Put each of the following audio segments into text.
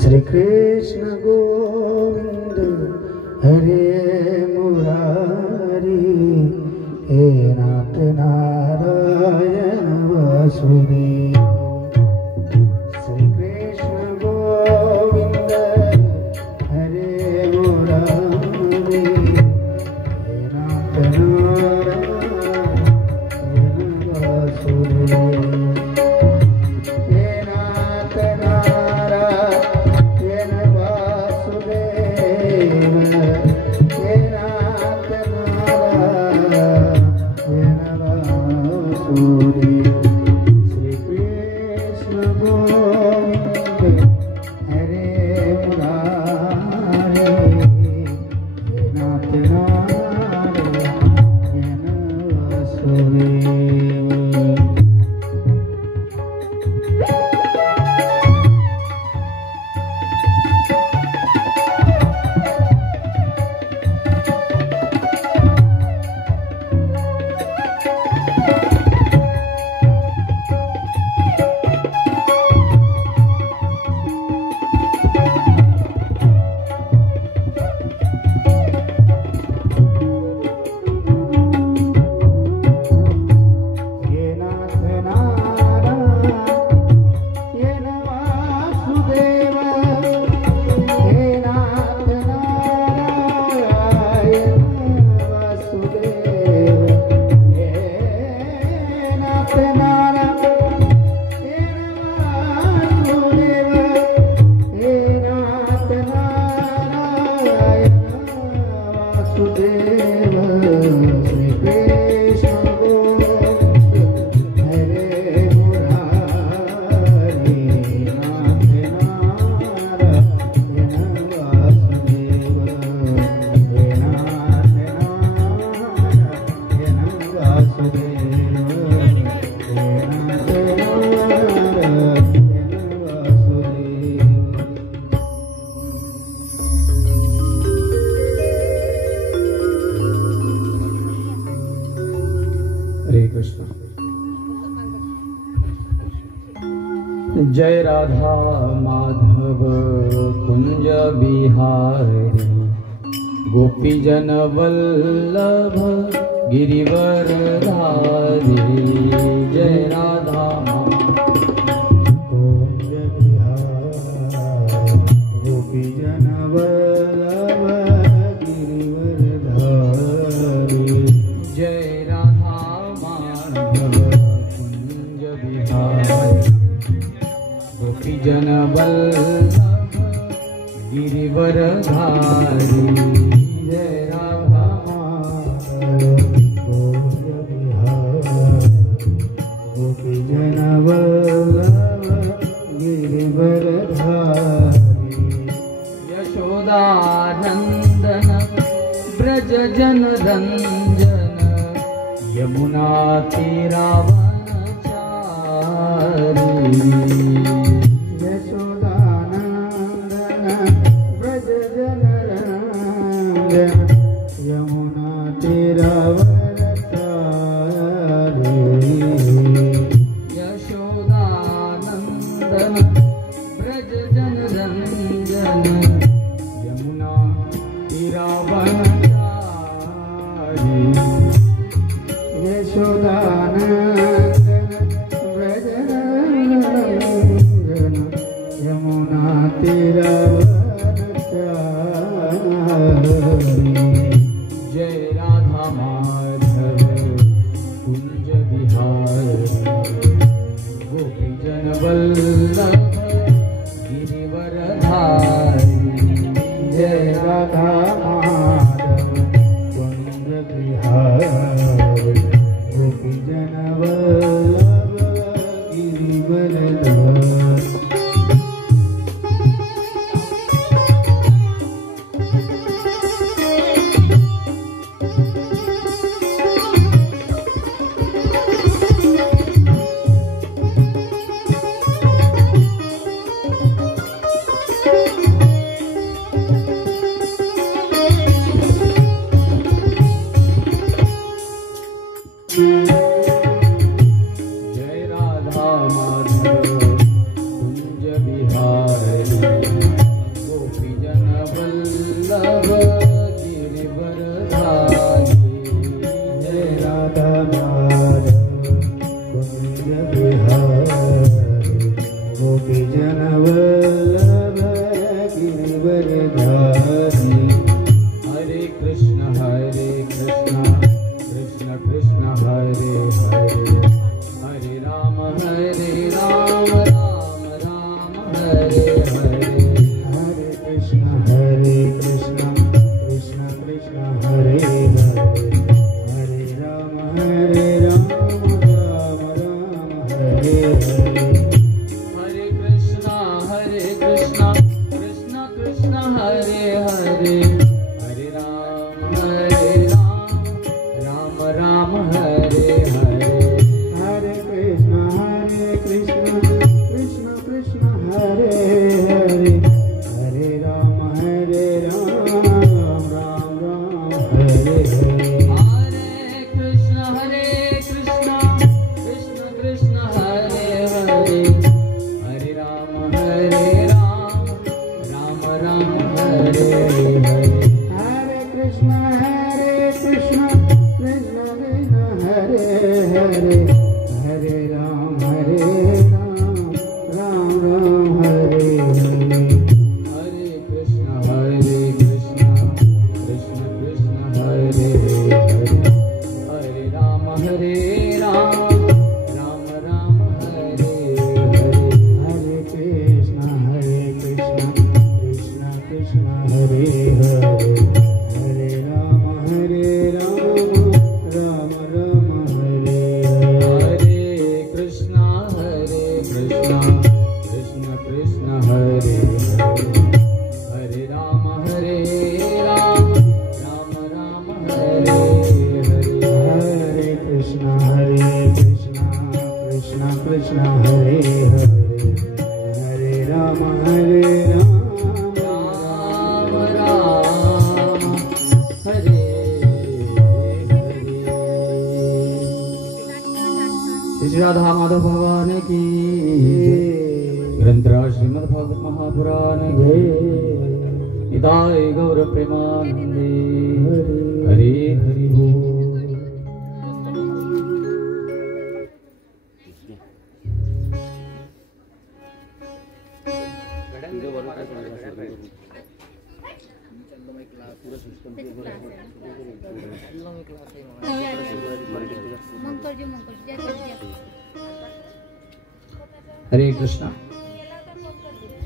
श्री कृष्ण गोविंद हरे मुरारी हे नाथ नारायण वासुदेव। श्री कृष्ण गोविंद हरे मुरारी हे नाथ नारायण वासुदेव। जय राधा माधव कुंज बिहारी गोपी जन वल्लभ गिरिवर धारी। जय राधा कुंज बिहारी गोपी जन वल्लभ गिरिवर धारी। जय राधा माधव कुंज बिहारी गोपी जन वल्लभ गिरिवर धारी। जय राधा कुंज बिहारी गोपी जन वल्लभ गिरिवर धारी। यशोदानंदन ब्रज जन रंजन यमुना तीरावनचारी। यशोदानंदन ब्रज जन रंजन यमुना तीरावनचारी। यशोदानंदन ब्रज जन रंजन यमुना तीरावनचारी। यशोदानंदन ब्रज जन रंजन यमुना तीरावनचारी। जय हरे कृष्ण कृष्ण कृष्ण हरे हरे हरे राम राम राम हरे हरे हरे कृष्ण कृष्ण कृष्ण हरे हरे हरे राम राम राम हरे हरे हरे कृष्ण कृष्ण कृष्ण हरे हरे हरे राम राम राम हरे हरे हरे कृष्ण कृष्ण कृष्ण हरे हरे हरे राम राम राम हरे हरे हरे कृष्ण कृष्ण कृष्ण हरे हरे हरे राम राम राम हरे हरे हरे कृष्ण कृष्ण कृष्ण हरे हरे हरे राम राम राम हरे हरे हरे कृष्ण कृष्ण कृष्ण हरे हरे हरे राम राम राम हरे हरे हरे कृष्ण कृष्ण कृष्ण हरे हरे हरे राम राम राम हरे हरे हरे कृष्ण कृष्ण कृष्ण हरे हरे हरे राम राम राम हरे हरे हरे कृष्ण कृष्ण कृष्ण हरे हरे हरे राम राम राम हरे हरे श्री राधा माधव भगवान की ग्रंथराज श्रीमद् भागवत महापुराण की निताय गौर प्रेमानंदे हरे हरि बोल। हरे कृष्णा।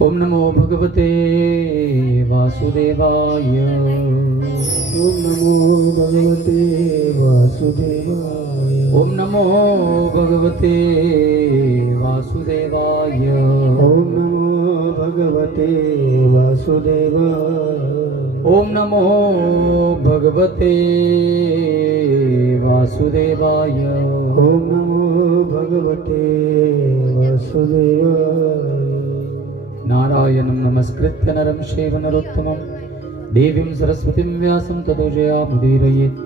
ओम नमो भगवते वासुदेवाय। ओम नमो भगवते वासुदेवाय। ओम नमो भगवते वासुदेवाय। ओम नमो भगवते वासुदेवाय। ओम नमो भगवते वासुदेवाय। ओम नमो भगवते वासुदेवाय। नारायणं नमस्कृत्य नरं चैव नरोत्तमं देवीं सरस्वतीं व्यासं ततो जयामुदीरयेत्।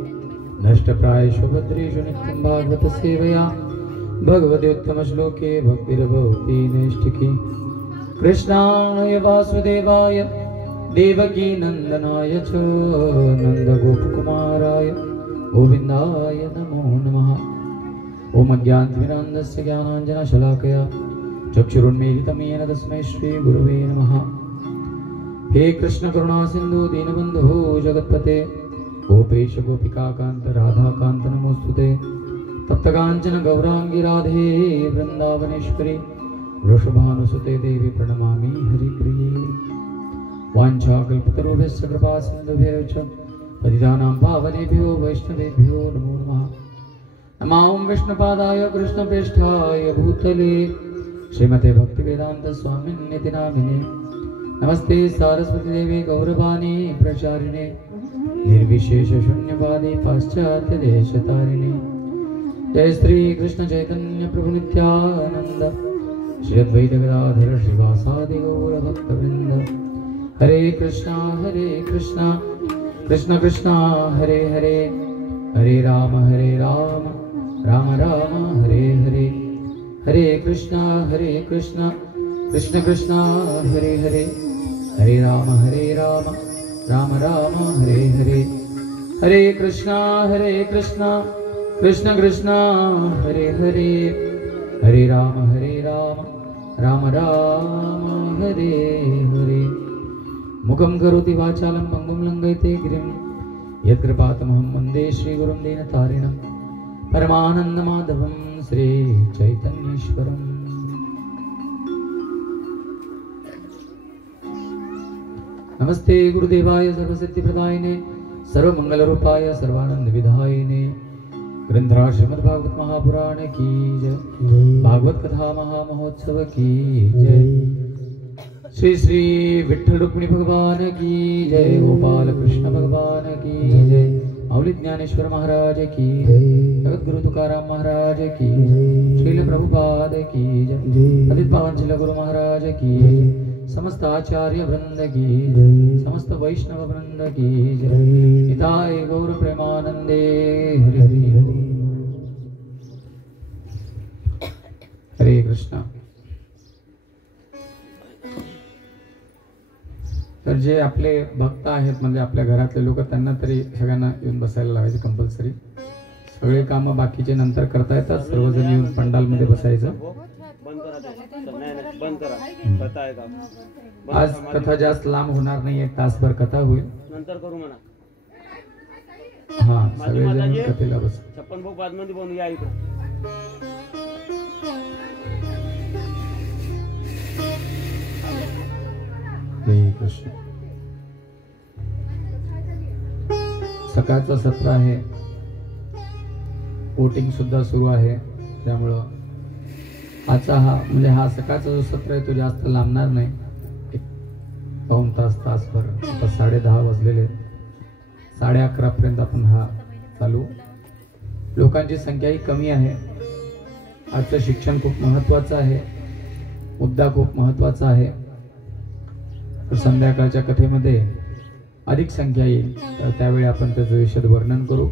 नष्टप्रायेषु भद्रेषु नित्यं भागवत सेवया भगवते उत्तमश्लोके भक्तिर्भवति नैष्ठिकी। कृष्णाय वासुदेवाय देवकी नंदनाय च नन्दगोपकुमाराय गोविन्दाय नमो नमः। ॐ अज्ञानतिमिरान्धस्य ज्ञानाञ्जनशलाकया चक्षुरुन्मीलितं येन तस्मै श्रीगुरवे नमः। हे कृष्ण करुणा सिन्धु दीनबन्धो जगत्पते गोपेश गोपिकान्त राधाकान्त नमोस्तुते। तप्तकाञ्चन गौराङ्गी राधे वृन्दावनेश्वरी वृषभानुसुते देवी प्रणमामि हरिप्रिये। वाञ्छाकल्पतरुभ्यश्च कृपा सिन्धुभ्यः च पतितानां पावनेभ्यो वैष्णवेभ्यो नमो नमः। नमो विष्णुपादाय कृष्णप्रेष्ठाय भूतले श्रीमते भक्तिवेदांत स्वामिन्निति नामिने। नमस्ते सारस्वती देवी गौरवाणी प्रचारिणे निर्विशेष शून्यवादी पाश्चात्य देशतारिणे। जय श्री कृष्ण चैतन्य प्रभु नित्यानंद श्री अद्वैत गदाधर श्रीवासादि गौर भक्तवृंद। हरे कृष्णा कृष्ण कृष्ण हरे हरे हरे राम राम राम हरे हरे। हरे कृष्णा कृष्ण कृष्ण हरे हरे हरे राम राम राम हरे हरे। हरे कृष्णा कृष्ण कृष्ण हरे हरे हरे राम राम राम हरे हरे। मुखं करोति वाचालं पंगुं लंघयते गिरिं यत्कृपातमहं वन्दे श्रीगुरुं दीनतारिणं परमानन्दमाधवं श्री चैतन्येश्वरम्। नमस्ते गुरुदेवाय सर्वसिद्धिप्रदायिने सर्वमंगलरूपाय सर्वानंदविधायिने। ग्रंथराज श्रीमद्भागवत महापुराण की जय। भागवत कथा महामहोत्सव की जय। श्री श्री विठ्ठल रुक्मिणी भगवान की जय। गोपाल कृष्ण भगवान की जय। माऊली ज्ञानेश्वर महाराज की जय। जगत गुरु तुकाराम महाराज की जय। श्रील प्रभुपाद की जय। अदित पावन श्रील गुरु महाराज की जय। समस्त आचार्य वृंद की जय। समस्त वैष्णव वृंद की जय। निताय गौर प्रेमानंदे हरि हरि हरे कृष्ण। तर जे आपले भक्त आहेत म्हणजे आपल्या घरातले लोक त्यांना तरी सगळ्यांना येऊन बसायला लावायचे कंपल्सरी। सगळे कामं बाकीचे नंतर करता येतात, सर्वजण येऊन पंडालमध्ये बसायचं। आज कथा जास्त लांब होणार नाही, एक तासभर कथा होईल, नंतर करू म्हणा। हा सगळेजण कथेला बस। 56 भोग बाद मध्ये बनवू या इकडे। हरे कृष्ण। सकाळचं सत्र आहे, वोटिंग सुद्धा सुरू आहे, त्यामुळं आजचा हा सकाळचा जो सत्र आहे तो जास्त लांबणार नाही, एक पाऊण तासभर। आता 10:30 वाजलेले, 11:30 पर्यंत आपण हा चालू। लोकांची संख्याही कमी आहे। आजचं शिक्षण खूप महत्वाचं आहे, मुद्दा खूप महत्वाचा आहे। तर संध्याकाळच्या कथेमध्ये अधिक संख्या येईल, तर त्यावेळी आपण त्याचं विशद वर्णन करू।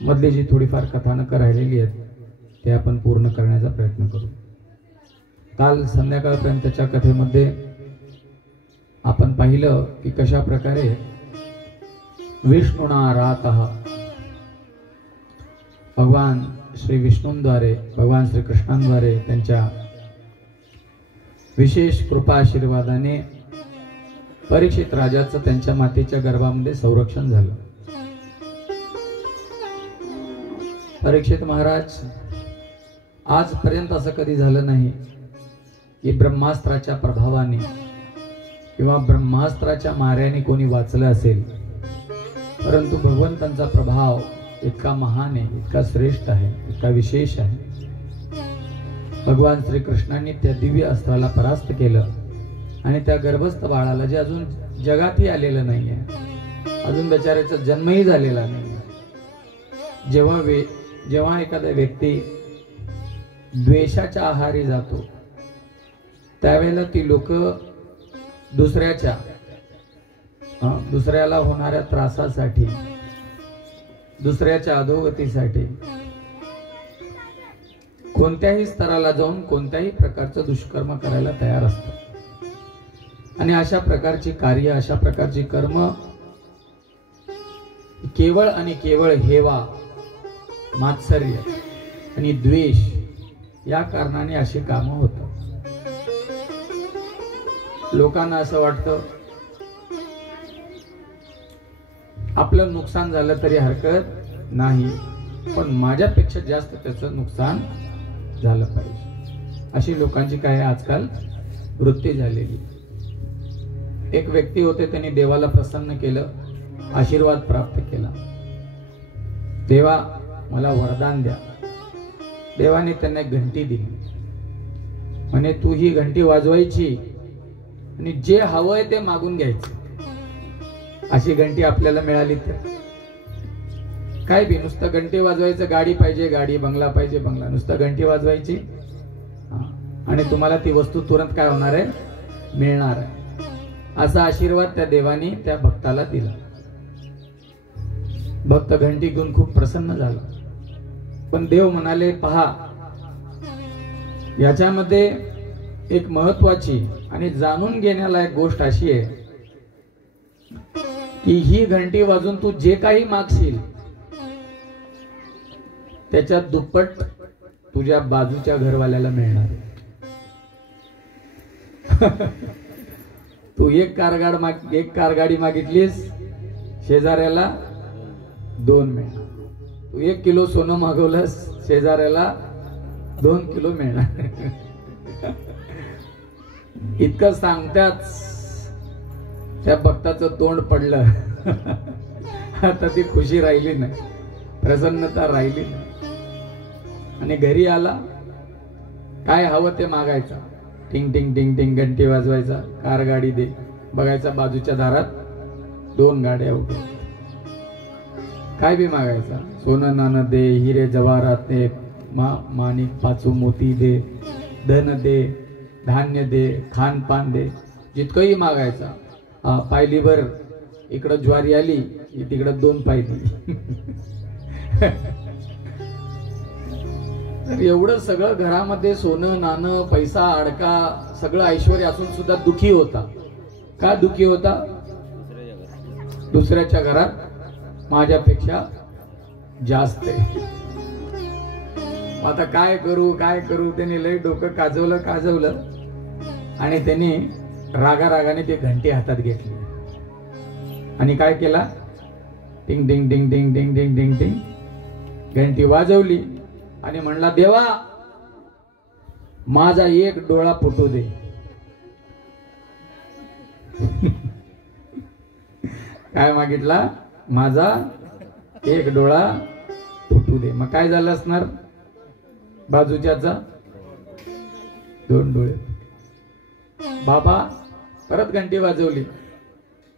मधली जी थोडीफार कथानकं राहिलेली आहेत ते आपण पूर्ण करण्याचा प्रयत्न करू। काल संध्याकाळपर्यंतच्या कथेमध्ये आपण पाहिलं की कशा प्रकारे विष्णुना रातः भगवान श्री विष्णूंद्वारे, भगवान श्री कृष्णांद्वारे त्यांच्या विशेष कृपाशीर्वादाने परीक्षित राजाचं त्यांच्या मातेच्या गर्भामध्ये संरक्षण झालं। परीक्षित महाराज, आजपर्यंत असं कधी झालं नाही की ब्रह्मास्त्राच्या प्रभावाने किंवा ब्रह्मास्त्राच्या माऱ्याने कोणी वाचलं असेल, परंतु भगवंतांचा प्रभाव इतका महान आहे, इतका श्रेष्ठ आहे, इतका विशेष आहे। भगवान श्री कृष्णांनी त्या दिव्य अस्त्राला परास्त केलं आणि त्या गर्भस्थ बाळाला, जे अजून जगातही आलेलं नाहीये, अजून बेचाऱ्याचा जन्मही झालेला नाही, जेव्हा एखादा व्यक्ती द्वेषाच्या आहारी जातो त्यावेळेला ती लोक दुसऱ्याला होणाऱ्या त्रासासाठी, दुसऱ्याच्या अधोगतीसाठी कोणत्याही स्तराला जाऊन कोणत्याही प्रकारचं दुष्कर्म करायला तयार असतात। आणि अशा प्रकारची कार्य, अशा प्रकारची कर्म केवळ आणि केवळ हेवा, मात्सर्य आणि द्वेष या कारणाने अशी कामं होतात। लोकांना असं वाटतं आपलं नुकसान झालं तरी हरकत नाही, पण माझ्यापेक्षा जास्त त्याचं नुकसान झालं पाहिजे, अशी लोकांची काय आजकाल वृत्ती झालेली। एक व्यक्ती होते, त्यांनी देवाला प्रसन्न केलं, आशीर्वाद प्राप्त केला, देवा मला वरदान द्या। देवाने त्यांना एक घंटी दिली, म्हणे तू ही घंटी वाजवायची आणि जे हवंय ते मागून घ्यायचं। अशी घंटी आपल्याला मिळाली तर काय बी, नुसतं घंटी वाजवायचं, गाडी पाहिजे गाडी, बंगला पाहिजे बंगला, नुसतं घंटी वाजवायची आणि तुम्हाला ती वस्तू तुरंत काय होणार आहे, मिळणार आहे। असा आशीर्वाद त्या देवाने त्या भक्ताला दिला। भक्त घंटी घेऊन खूप प्रसन्न झाला, पण देव म्हणाले पहा, याच्यामध्ये एक महत्वाची आणि जाणून घेण्यालायक गोष्ट अशी आहे की ही घंटी वाजून तू जे काही मागशील त्याच्यात दुप्पट तुझ्या बाजूच्या घरवाल्याला मिळणार। तू एक कार गाडी मागितलीस, शेजाऱ्याला 2 मिळणार. तू 1 किलो सोनं मागवलंस, शेजाऱ्याला 2 किलो मिळणार. इतकं सांगताच त्या भक्ताचं तोंड पडलं. आता ती खुशी राहिली नाही, प्रसन्नता राहिली नाही. आणि घरी आला, काय हवं ते मागायचा. टिंग टिंग टिंग टिंग घंटी वाजवायचा, कार गाडी दे. बघायचा बाजूच्या दारात 2 गाड्या उभ्या. काय बी मागायचा, सोनं नाणं दे, हिरे जवाहरात दे, माणिक पाचू मोती दे, धन दे, धान्य दे, खानपान दे, जितकंही मागायचा. पायलीभर इकडं ज्वारी आली, तिकडं 2 पायली. तर एवढं सगळं घरामध्ये सोनं नाणं पैसा अडका सगळं ऐश्वर्य असून सुद्धा दुखी होता. का दुखी होता? दुसऱ्याच्या घरात माझ्यापेक्षा जास्त आहे. आता काय करू काय करू, त्याने लय डोकं काजवलं आणि त्याने रागाने ते घंटी हातात घेतली आणि काय केला, टिंग टिंग टिंग टिंग टिंग टिंग टिंग टिंग घंटी वाजवली आणि म्हणला, देवा माझा 1 डोळा फुटू दे. काय मागितला? माझा 1 डोळा फुटू दे. मग काय झालं असणार? बाजूच्याचा 2 डोळे. बाबा परत घंटी वाजवली,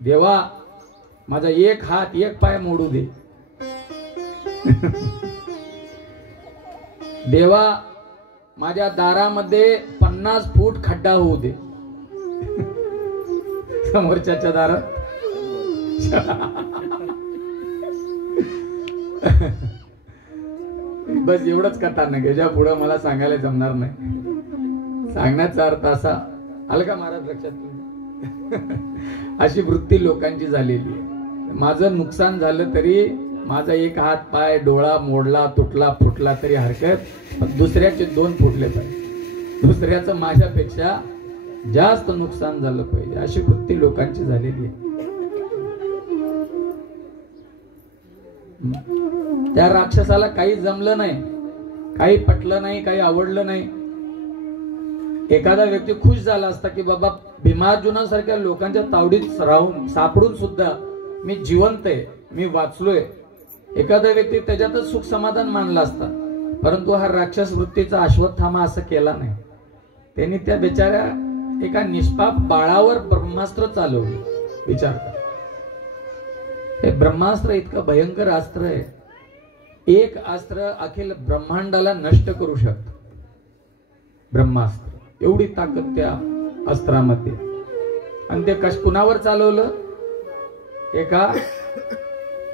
देवा माझा 1 हात 1 पाय मोडू दे. देवा माझ्या दारामध्ये 50 फूट खड्डा होऊ दे. समोरच्याच्या दारात बस एवढंच कथानक, याच्या पुढे मला सांगायला जमणार नाही. सांगण्याचा अर्थ असा आलं का महाराज लक्षात? अशी वृत्ती लोकांची झालेली आहे. माझं नुकसान झालं तरी, माझा 1 हात पाय डोळा मोडला तुटला फुटला तरी हरकत, पण दुसऱ्याचे 2 फुटले पाहिजे, दुसऱ्याचं माझ्यापेक्षा जास्त नुकसान झालं पाहिजे, अशी वृत्ती लोकांची झालेली आहे. त्या राक्षसाला काही जमलं नाही, काही पटलं नाही, काही आवडलं नाही. एखादा व्यक्ती खुश झाला असता की बाबा भीमार्जुनासारख्या लोकांच्या तावडीत राहून सापडून सुद्धा मी जिवंत आहे, मी वाचलोय, एखादा व्यक्ती त्याच्यातच सुख समाधान मानला असता. परंतु हा राक्षस वृत्तीचा अश्वत्थामा असं केला नाही. त्यांनी त्या बिचाऱ्या एका निष्पाप बाळावर ब्रह्मास्त्र चालवलं. विचार करा, हे ब्रह्मास्त्र इतकं भयंकर अस्त्र आहे. 1 अस्त्र अखिल ब्रह्मांडाला नष्ट करू शकत. ब्रह्मास्त्र, एवढी ताकद त्या अस्त्रामध्ये. आणि ते कुणावर चालवलं? एका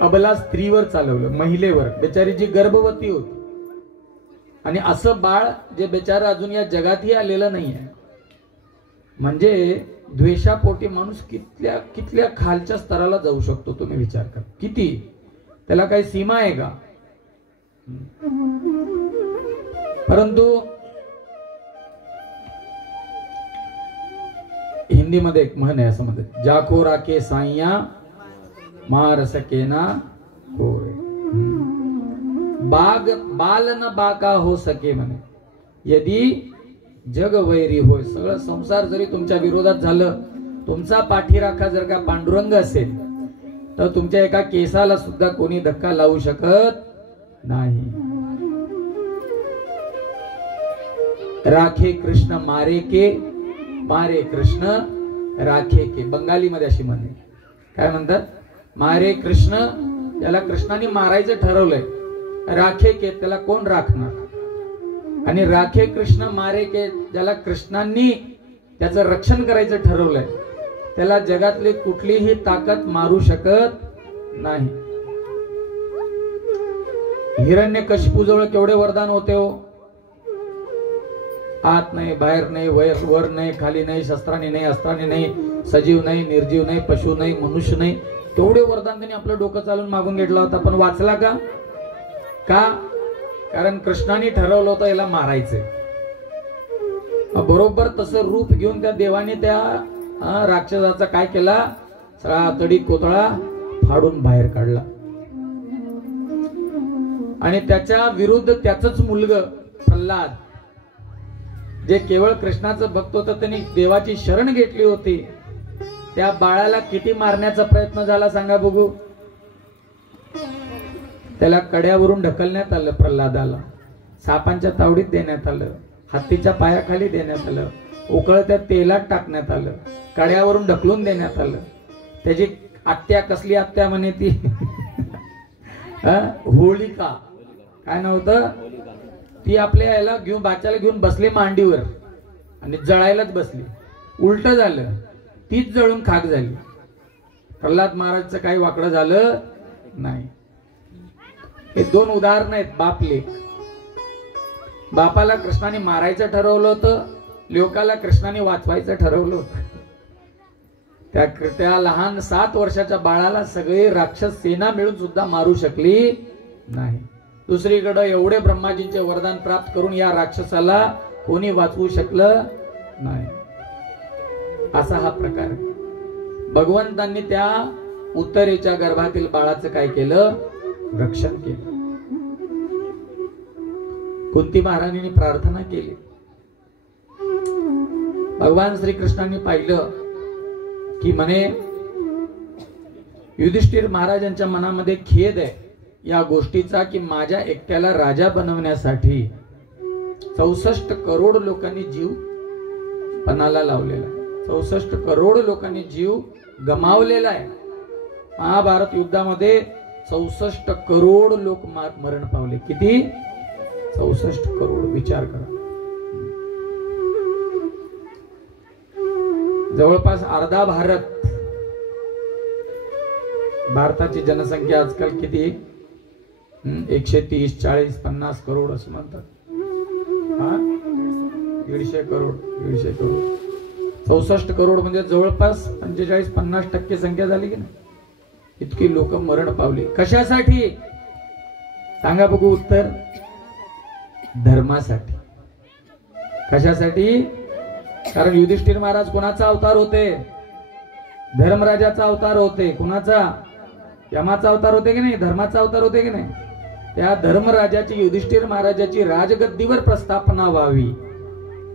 अबला स्त्रीवर चालवलं, महिलेवर, बेचारी जी गर्भवती होती. आणि असं बाळ जे बेचारा अजून या जगातही आलेलं नाहीये. म्हणजे द्वेषापोटी माणूस कितल्या खालच्या स्तराला जाऊ शकतो, तुम्ही विचार करा. किती, त्याला काही सीमा आहे का? परंतु हिंदीमध्ये एक म्हण आहे, असं म्हणतात, जाको राखे साईया मार सकेना होय, बाल न बाका हो सके म्हणे. यदि जग वैरी होय, सगळं संसार जरी तुमच्या विरोधात झालं, तुमचा पाठीराखा जर का पांडुरंग असेल, तर तुमच्या एका केसाला सुद्धा कोणी धक्का लावू शकत नाही. राखे कृष्ण मारे के, मारे कृष्ण राखे के. बंगालीमध्ये अशी म्हणे, काय म्हणतात? मारे कृष्ण, त्याला कृष्णाने मारायचं ठरवलंय. राखे के, त्याला कोण राखणार? आणि राखे कृष्ण मारे के, ज्याला कृष्णांनी त्याचं रक्षण करायचं ठरवलंय, त्याला जगातली कुठलीही ताकद मारू शकत नाही. हिरण्यकशिपूजवळ केवढे वरदान होते हो. आत नाही, बाहेर नाही, वर नाही, खाली नाही, शस्त्राने नाही, अस्त्राने नाही, सजीव नाही, निर्जीव नाही, पशु नाही, मनुष्य नाही. तेवढे वरदान त्यांनी आपलं डोकं चालून मागून घेतला होता, पण वाचला का? कारण कृष्णाने ठरवलं होतं याला मारायचंय. बरोबर तसं रूप घेऊन त्या देवाने त्या राक्षसाचा काय केला? सगळा तडी कोतळा फाडून बाहेर काढला आणि त्याच्या विरुद्ध त्याचंच मुलगा प्रल्हाद, जे केवळ कृष्णाचं भक्त होतं, त्यांनी देवाची शरण घेतली होती, त्या बाळाला किती मारण्याचा प्रयत्न झाला सांगा बघू. त्याला कड्यावरून ढकलण्यात आलं, प्रल्हादाला सापांच्या तावडीत देण्यात आलं, हत्तीच्या पायाखाली देण्यात आलं, उकळत्या तेलात टाकण्यात आलं, कड्यावरून ढकलून देण्यात आलं. त्याची आत्या, कसली आत्या म्हणे ती होलिका, काय नव्हतं, ती आपल्या याला घेऊन, बाच्याला घेऊन बसली मांडीवर आणि जळायलाच बसली. उलट झालं, तीच जळून खाक झाली. प्रल्हाद महाराजचं काही वाकडं झालं नाही. हे दोन उदाहरण आहेत, बाप लेक. बापाला कृष्णाने मारायचं ठरवलं होतं, लोकाला कृष्णाने वाचवायचं ठरवलं होतं. त्या लहान 7 वर्षाच्या बाळाला सगळे राक्षस सेना मिळून सुद्धा मारू शकली नाही. दुसरीकडे एवढे ब्रह्माजींचे वरदान प्राप्त करून या राक्षसाला कोणी वाचवू शकलं नाही. असा हा प्रकार. भगवंतांनी त्या उत्तरेच्या गर्भातील बाळाचं काय केलं? रक्षण केलं. कुंती महाराणीने प्रार्थना केली. भगवान श्रीकृष्णांनी पाहिलं की म्हणे युधिष्ठिर महाराजांच्या मनामध्ये खेद आहे या गोष्टीचा की माझ्या एकट्याला राजा बनवण्यासाठी 64 करोड लोकांनी जीव पणाला लावलेला आहे. 64 करोड लोकांनी जीव गमावलेला आहे. महाभारत युद्धामध्ये 64 करोड लोक मरण पावले. किती? 64 करोड. विचार करा. जवळपास अर्धा भारताची जनसंख्या आजकाल किती? 130, 40, 50 करोड असं म्हणतात. 150 करोड. 64 करोड म्हणजे जवळपास 45-50% संख्या झाली की नाही? इतकी लोक मरण पावली. कशासाठी सांगा बघू उत्तर? धर्मासाठी. कशासाठी? कारण युधिष्ठिर महाराज कोणाचा अवतार होते? धर्मराजाचा अवतार होते. कुणाचा? यमाचा अवतार होते की नाही? धर्माचा अवतार होते की नाही? त्या धर्मराजाची, युधिष्ठिर महाराजाची राजगद्दीवर प्रस्थापना व्हावी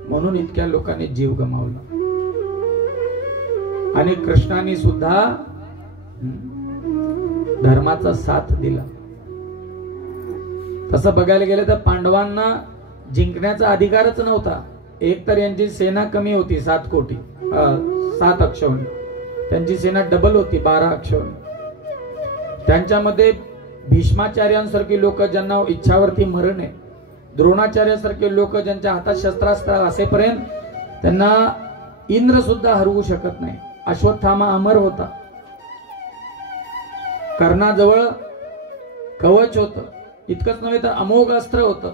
म्हणून इतक्या लोकांनी जीव गमावला. आणि कृष्णाने सुद्धा धर्माचा साथ दिला. तसं बघायला गेलं तर पांडवांना जिंकण्याचा अधिकारच नव्हता. एक तर यांची सेना कमी होती, 7 कोटी 7 अक्षौणी. त्यांची सेना डबल होती, 12 अक्षौणी. त्यांच्यामध्ये भीष्माचार्यांसारखी लोक ज्यांना इच्छावरती मरण आहे, द्रोणाचार्यासारखे लोक ज्यांच्या हातात शस्त्रास्त्र असेपर्यंत त्यांना इंद्र सुद्धा हरवू शकत नाही. अश्वत्थामा अमर होता. कर्णाजवळ कवच होतं. इतकंच नव्हे तर अमोघ अस्त्र होतं.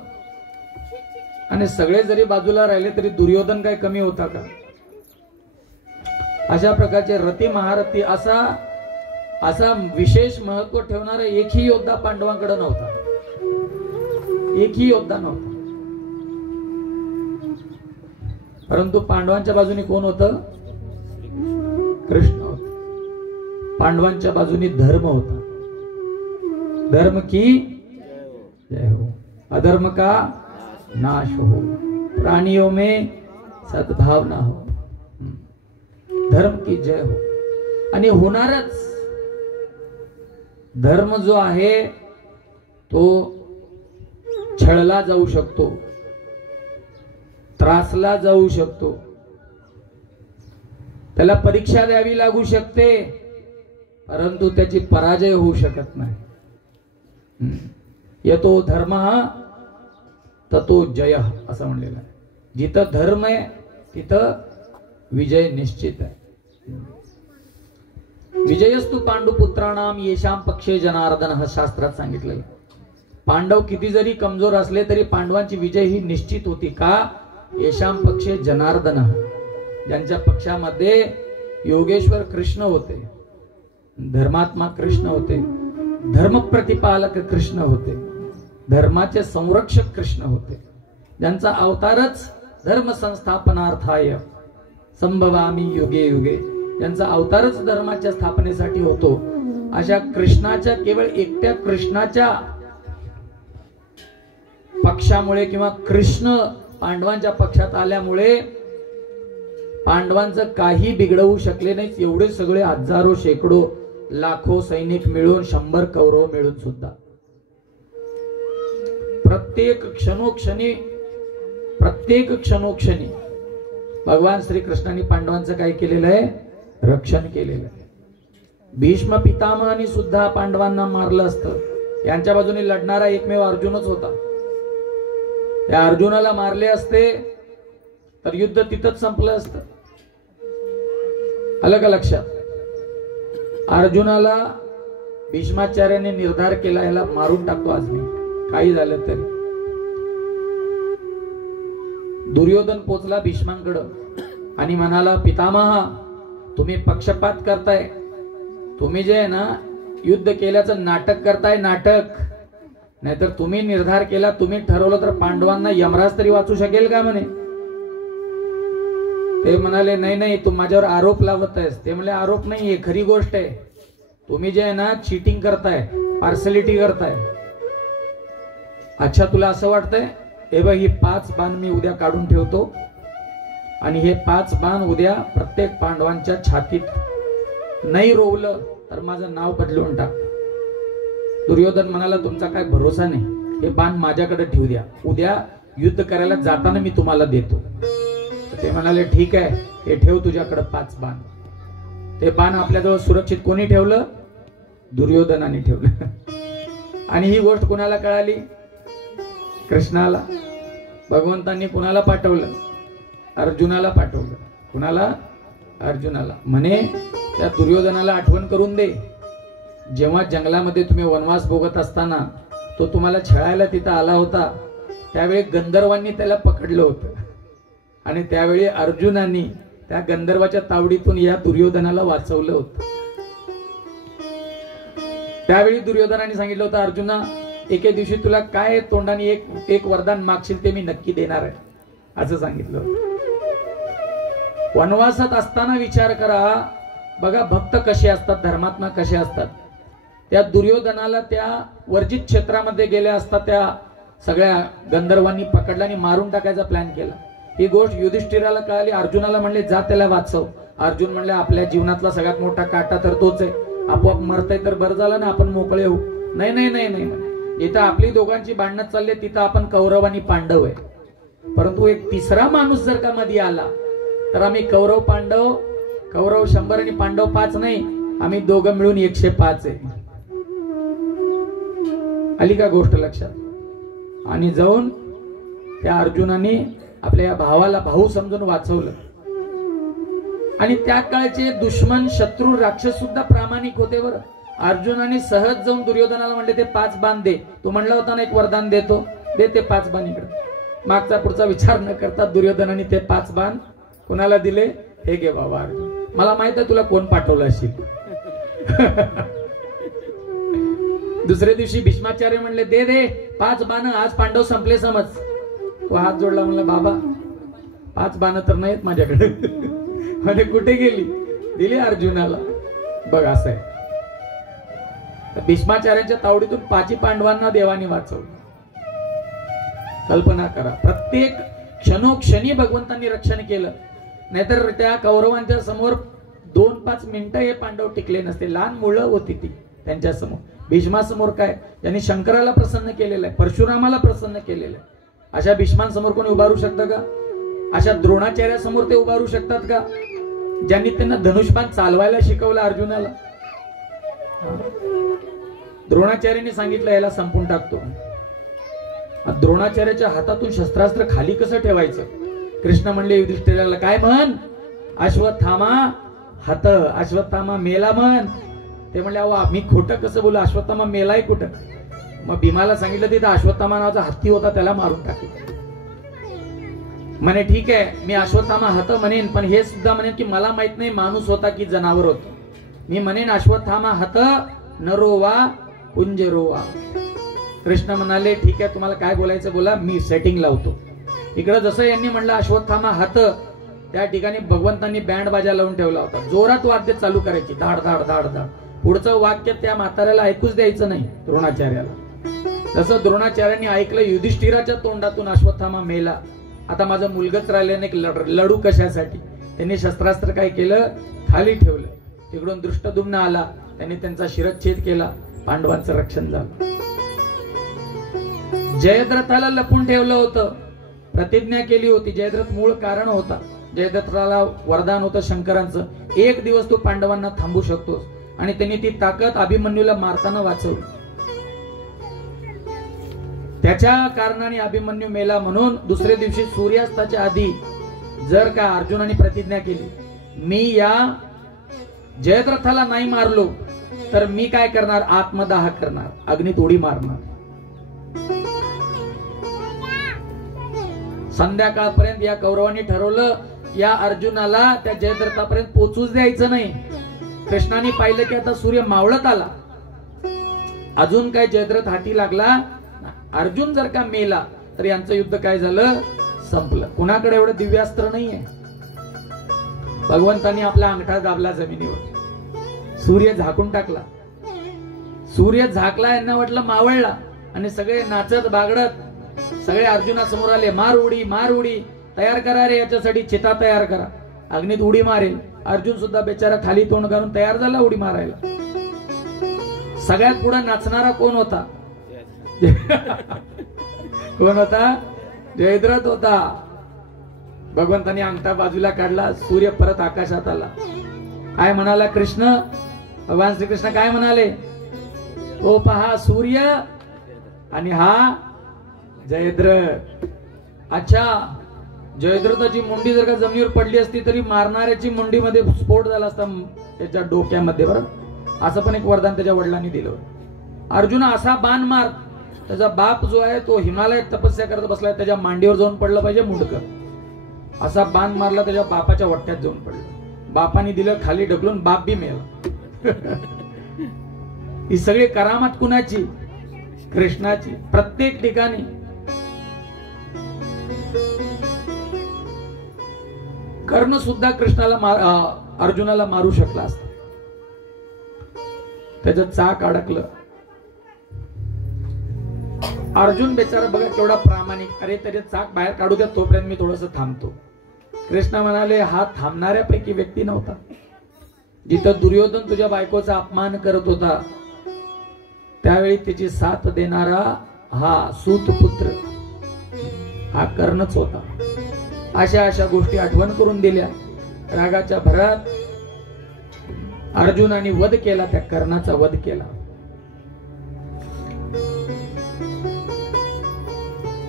आणि सगळे जरी बाजूला राहिले तरी दुर्योधन काय कमी होता का? अशा प्रकारचे रती महारथी असा विशेष महत्व ठेवणारा एकही योद्धा पांडवांकडे नव्हता. एकही योद्धा नव्हता. परंतु पांडवांच्या बाजूने कोण होतं? कृष्ण होता. पांडवांच्या बाजूने धर्म होता. धर्म की जय हो, अधर्म का नाश हो, प्राणियों में सद्भावना हो. धर्म की जय हो. आणि होणारच. धर्म जो आहे तो छळला जाऊ शकतो, त्रासला जाऊ शकतो, त्याला परीक्षा द्यावी लागू शकते, परंतु त्याची पराजय होऊ शकत नाही. येतो धर्म ततो जय असं म्हणलेलं आहे. जिथं धर्म आहे तिथं विजय निश्चित आहे. विजयस्तु पांडुपुत्राणाम येशाम पक्षे जनार्दन हा शास्त्रात सांगितलेलं. पांडव किती जरी कमजोर असले तरी पांडवांची विजय ही निश्चित होती. का? येशाम पक्षे जनार्दन, ज्यांच्या पक्षामध्ये योगेश्वर कृष्ण होते, धर्मात्मा कृष्ण होते, धर्म प्रतिपालक कृष्ण होते, धर्माचे संरक्षक कृष्ण होते, ज्यांचा अवतारच धर्म संस्थापनार्थाय संभवामी युगे युगे, ज्यांचा अवतारच धर्माच्या स्थापनेसाठी होतो. अशा कृष्णाच्या, केवळ एकट्या कृष्णाच्या पक्षामुळे किंवा कृष्ण पांडवांच्या पक्षात आल्यामुळे पांडवांचं काही बिघडवू शकले नाहीत. एवढे सगळे हजारो शेकडो लाखो सैनिक मिळून, 100 कौरव मिळून सुद्धा प्रत्येक क्षणोक्षणी भगवान श्रीकृष्णांनी पांडवांचं काय केलेलं आहे? रक्षण केलेलं आहे. भीष्म पितामहांनी सुद्धा पांडवांना मारलं असतं. यांच्या बाजूने लढणारा एकमेव अर्जुनच होता. त्या अर्जुनाला मारले असते तर युद्ध तिथंच संपलं असतं. आलं का लक्षात? अर्जुनाला भीष्माचार्याने निर्धार केला, याला मारून टाकतो आज मी, काही झालं तरी. दुर्योधन पोचला भीष्मांकडं आणि म्हणाला, पितामहा तुम्ही पक्षपात करताय, तुम्ही जे आहे ना युद्ध केल्याचं नाटक करताय, नाटक. नाहीतर तुम्ही निर्धार केला, तुम्ही ठरवलं तर पांडवांना यमराज तरी वाचू शकेल का म्हणे. ते म्हणाले, नाही नाही तू माझ्यावर आरोप लावत आहेस. ते म्हणले, आरोप नाहीये, खरी गोष्ट आहे. तुम्ही जे आहे ना चीटिंग करताय, पार्सलिटी करताय. अच्छा तुला असं वाटतंय? हे बघ, ही 5 बाण मी उद्या काढून ठेवतो आणि हे 5 बाण उद्या प्रत्येक पांडवांच्या छातीत नाही रोवलं तर माझं नाव बदलून टाक. दुर्योधन म्हणाला, तुमचा काय भरोसा नाही, हे बाण माझ्याकडे ठेवू द्या, उद्या युद्ध करायला जाताना मी तुम्हाला देतो. ते म्हणाले, ठीक आहे, हे ठेव तुझ्याकडे 5 बाण. ते बाण आपल्याजवळ सुरक्षित कोणी ठेवलं? दुर्योधनाने ठेवलं. आणि ही गोष्ट कुणाला कळाली? कृष्णाला. भगवंतांनी कुणाला पाठवलं? अर्जुनाला पाठवलं. कुणाला? अर्जुनाला. म्हणे त्या दुर्योधनाला आठवण करून दे, जेव्हा जंगलामध्ये तुम्ही वनवास भोगत असताना तो तुम्हाला छळायला तिथं आला होता, त्यावेळी गंधर्वांनी त्याला पकडलं होतं आणि त्यावेळी अर्जुनांनी त्या गंधर्वाच्या तावडीतून या दुर्योधनाला वाचवलं होतं. त्यावेळी दुर्योधनाने सांगितलं होतं, अर्जुना एके दिवशी तुला काय तोंडाने एक वरदान मागशील ते मी नक्की देणार आहे, असं सांगितलं. वनवासात असताना विचार करा बघा, भक्त कसे असतात, धर्मात्मा कसे असतात. त्या दुर्योधनाला त्या वर्जित क्षेत्रामध्ये गेल्या असता त्या सगळ्या गंधर्वांनी पकडला आणि मारून टाकायचा प्लॅन केला. ही गोष्ट युधिष्ठिराला कळाली. अर्जुनाला म्हणले, जा त्याला वाचव. अर्जुन म्हणले, आपल्या जीवनातला सगळ्यात मोठा काटा तर तोच आहे, आपोआप मरतय तर बरं झालं ना, आपण मोकळे होऊ. नाही नाही नाही नाही, इथं आपली दोघांची भांडणं चालली, तिथं आपण कौरव आणि पांडव आहे. परंतु एक तिसरा माणूस जर का मध्ये आला तर आम्ही कौरव 100 आणि पांडव 5 नाही, आम्ही दोघं मिळून 105 आहे. आली का गोष्ट लक्षात? आणि जाऊन त्या अर्जुनाने आपल्या भावाला भाऊ समजून वाचवलं. आणि त्या काळचे दुश्मन, शत्रू, राक्षस सुद्धा प्रामाणिक होते बरं. अर्जुनाने सहज जाऊन दुर्योधनाला म्हणले, ते 5 बाण दे. तो म्हणला होता ना एक वरदान देतो, दे ते 5 बाण इकडे. मागचा पुढचा विचार न करता दुर्योधनाने ते 5 बाण कोणाला दिले? हे घे बाबा अर्जुन, मला माहित आहे तुला कोण पाठवलं असेल. दुसऱ्या दिवशी भीष्माचार्य म्हणले, दे दे 5 बाण, आज पांडव संपले समज. तो हात जोडला, म्हणला, बाबा 5 बाण तर नाहीत माझ्याकडे. म्हणे, कुठे गेली? दिली अर्जुनाला. बघ असं आहे. भीष्माचार्यांच्या तावडीतून 5 पांडवांना देवाने वाचवलं. कल्पना करा, प्रत्येक क्षणोक्षणी भगवंतांनी रक्षण केलं. नाहीतर त्या कौरवांच्या समोर 2-5 मिनिटं हे पांडव टिकले नसते. लहान मुलं होती ती त्यांच्या समोर. भीष्मासमोर काय, त्यांनी शंकराला प्रसन्न केलेलं आहे, परशुरामाला प्रसन्न केलेलं आहे. अशा भीष्मांसमोर कोणी उभारू शकतं का? अशा द्रोणाचार्यासमोर ते उभारू शकतात का, ज्यांनी त्यांना धनुष्यबाण चालवायला शिकवलं अर्जुनाला? द्रोणाचार्यांनी सांगितलं, याला संपून टाकतो. द्रोणाचार्याच्या हातातून शस्त्रास्त्र खाली कसं ठेवायचं? कृष्ण म्हणले युधिष्ठिराला, काय म्हण? अश्वत्थामा हत, अश्वत्थामा मेला म्हण. ते म्हणले, अहो मी खोटं कसं बोलू, अश्वत्थामा मेलाय कुठं? मग भीमाला सांगितलं, तिथं अश्वत्थामा नावाचा हत्ती होता, त्याला मारून टाकलं. म्हणे, ठीक आहे, मी अश्वत्थामा हत म्हणेन, पण हे सुद्धा म्हणेन की मला माहित नाही माणूस होता की जनावर होत. मी म्हणेन अश्वत्थामा हत नरो वा कुंजरो वा. कृष्ण म्हणाले, ठीक आहे, तुम्हाला काय बोलायचं बोला, मी सेटिंग लावतो. इकडे जसं यांनी म्हणलं अश्वत्थामा हात, त्या ठिकाणी भगवंतांनी बँड बाजा लावून ठेवला होता. जोरात वाद्य चालू करायची, धाड धाड धाड धाड. पुढचं वाक्य त्या म्हाताऱ्याला ऐकूच द्यायचं नाही द्रोणाचार्याला. तसं द्रोणाचार्यांनी ऐकलं, युधिष्ठिराच्या तोंडातून अश्वत्थामा मेला, आता माझं मुलगच राहिल्याने एक लढू कशासाठी. त्यांनी शस्त्रास्त्र काय केलं, खाली ठेवलं. तिकडून दृष्टद्युम्न आला, त्यांनी त्यांचा शिरच्छेद केला, पांडवांचं रक्षण झालं. जयद्रथाला लपून ठेवलं होतं, प्रतिज्ञा केली होती. जयद्रथ मूळ कारण होता, जयद्रथाला वरदान होतं शंकरांचं, एक दिवस तू पांडवांना थांबू शकतोस. आणि त्यांनी ती ताकद अभिमन्यूला मारताना वाचवली. त्याच्या कारणाने अभिमन्यू मेला. म्हणून दुसऱ्या दिवशी सूर्यास्ताच्या आधी जर का अर्जुनाने प्रतिज्ञा केली, मी या जयद्रथाला नाही मारलो तर मी काय करणार, आत्मदाह करणार, अग्नीत उडी मारणार. संध्याकाळपर्यंत या कौरवांनी ठरवलं, या अर्जुनाला त्या जयद्रथापर्यंत पोहोचूच द्यायचं नाही. कृष्णाने पाहिलं की आता सूर्य मावळत आला, अजून काय जयद्रथ हाती लागला, अर्जुन जर का मेला तर यांचं युद्ध काय झालं, संपलं. कुणाकडे एवढं दिव्यास्त्र नाहीये. भगवंतानी आपला अंगठा दाबला जमिनीवर, सूर्य झाकून टाकला. सूर्य झाकला, यांना वाटलं मावळला, आणि सगळे नाचत बागडत सगळे अर्जुनासमोर आले. मार उडी, मार उडी, तयार करा रे, याच्यासाठी चिता तयार करा, अग्नीत उडी मारेल. अर्जुन सुद्धा बेचारा खाली तोंड घालून तयार झाला उडी मारायला. सगळ्यात पुढे नाचणारा कोण होता, कोण होता, जयद्रथ होता. भगवंतानी अंगठा बाजूला काढला, सूर्य परत आकाशात आला. काय म्हणाला कृष्ण, भगवान श्रीकृष्ण काय म्हणाले, तो पहा सूर्य आणि हा जयद्रथ. अच्छा, जयद्रथाची मुंडी जर का जमिनीवर पडली असती तरी मारणाऱ्याची मुंडीमध्ये स्फोट झाला असता त्याच्या डोक्यामध्ये. बरं, असं पण एक वरदान त्याच्या वडिलांनी दिलं. अर्जुन असा बाण मार, त्याचा बाप जो आहे तो हिमालयात तपस्या करत बसलाय, त्याच्या मांडीवर जाऊन पडलं पाहिजे मुंडकं. असा बाण मारला, त्याच्या बापाच्या वट्ट्यात जाऊन पडलं. बापाने दिलं खाली ढकलून, बाप बी मेला. ही सगळी करामत कुणाची, कृष्णाची. प्रत्येक ठिकाणी कर्ण सुद्धा कृष्णाला अर्जुनाला मारू शकला असता, त्याचं चाक अडकलं. अर्जुन बेचारा बघा केवढा प्रामाणिक, अरे त्याचे चाक बाहेर काढू द्या, तोपर्यंत मी थोडस थांबतो. कृष्ण म्हणाले, हा थांबणाऱ्यापैकी व्यक्ती नव्हता. जिथं दुर्योधन तुझ्या बायकोचा अपमान करत होता त्यावेळी त्याची साथ देणारा हा सूतपुत्र हा कर्णच होता. अशा अशा गोष्टी आठवण करून दिल्या. रागाच्या भरात अर्जुनाने वध केला, त्या कर्णाचा वध केला.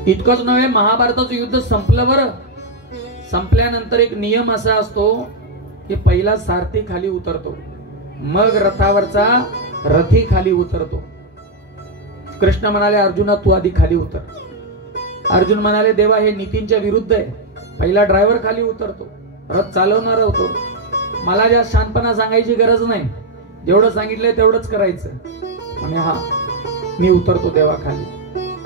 इतकंच नव्हे, महाभारताचं युद्ध संपलं. बरं, संपल्यानंतर एक नियम असा असतो की पहिला सारथी खाली उतरतो, मग रथावरचा रथी खाली उतरतो. कृष्ण म्हणाले, अर्जुना तू आधी खाली उतर. अर्जुन म्हणाले, देवा हे नीतींच्या विरुद्ध आहे, पहिला ड्रायव्हर खाली उतरतो, रथ चालवणारा होतो. मला जास्त शांतपणा सांगायची गरज नाही, जेवढं सांगितलंय तेवढंच करायचं. आणि हा मी उतरतो देवा खाली.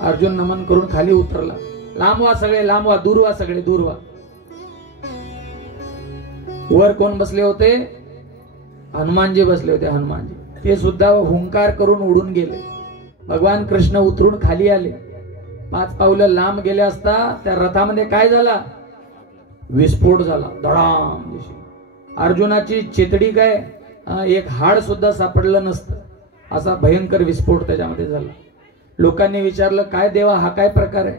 अर्जुन नमन करून खाली उतरला. लांब व्हा सगळे, लांब व्हा, दूर व्हा सगळे, दूर व्हा. वर कोण बसले होते, हनुमानजी बसले होते. हनुमानजी ते सुद्धा हुंकार करून उडून गेले. भगवान कृष्ण उतरून खाली आले. 5 पावलं लांब गेले असता त्या रथामध्ये काय झाला, विस्फोट झाला, धडाम दिशी. अर्जुनाची चेतडी काय, एक हाड सुद्धा सापडलं नसतं, असा भयंकर विस्फोट त्याच्यामध्ये झाला. लोकांनी विचारलं, काय देवा हा काय प्रकार आहे.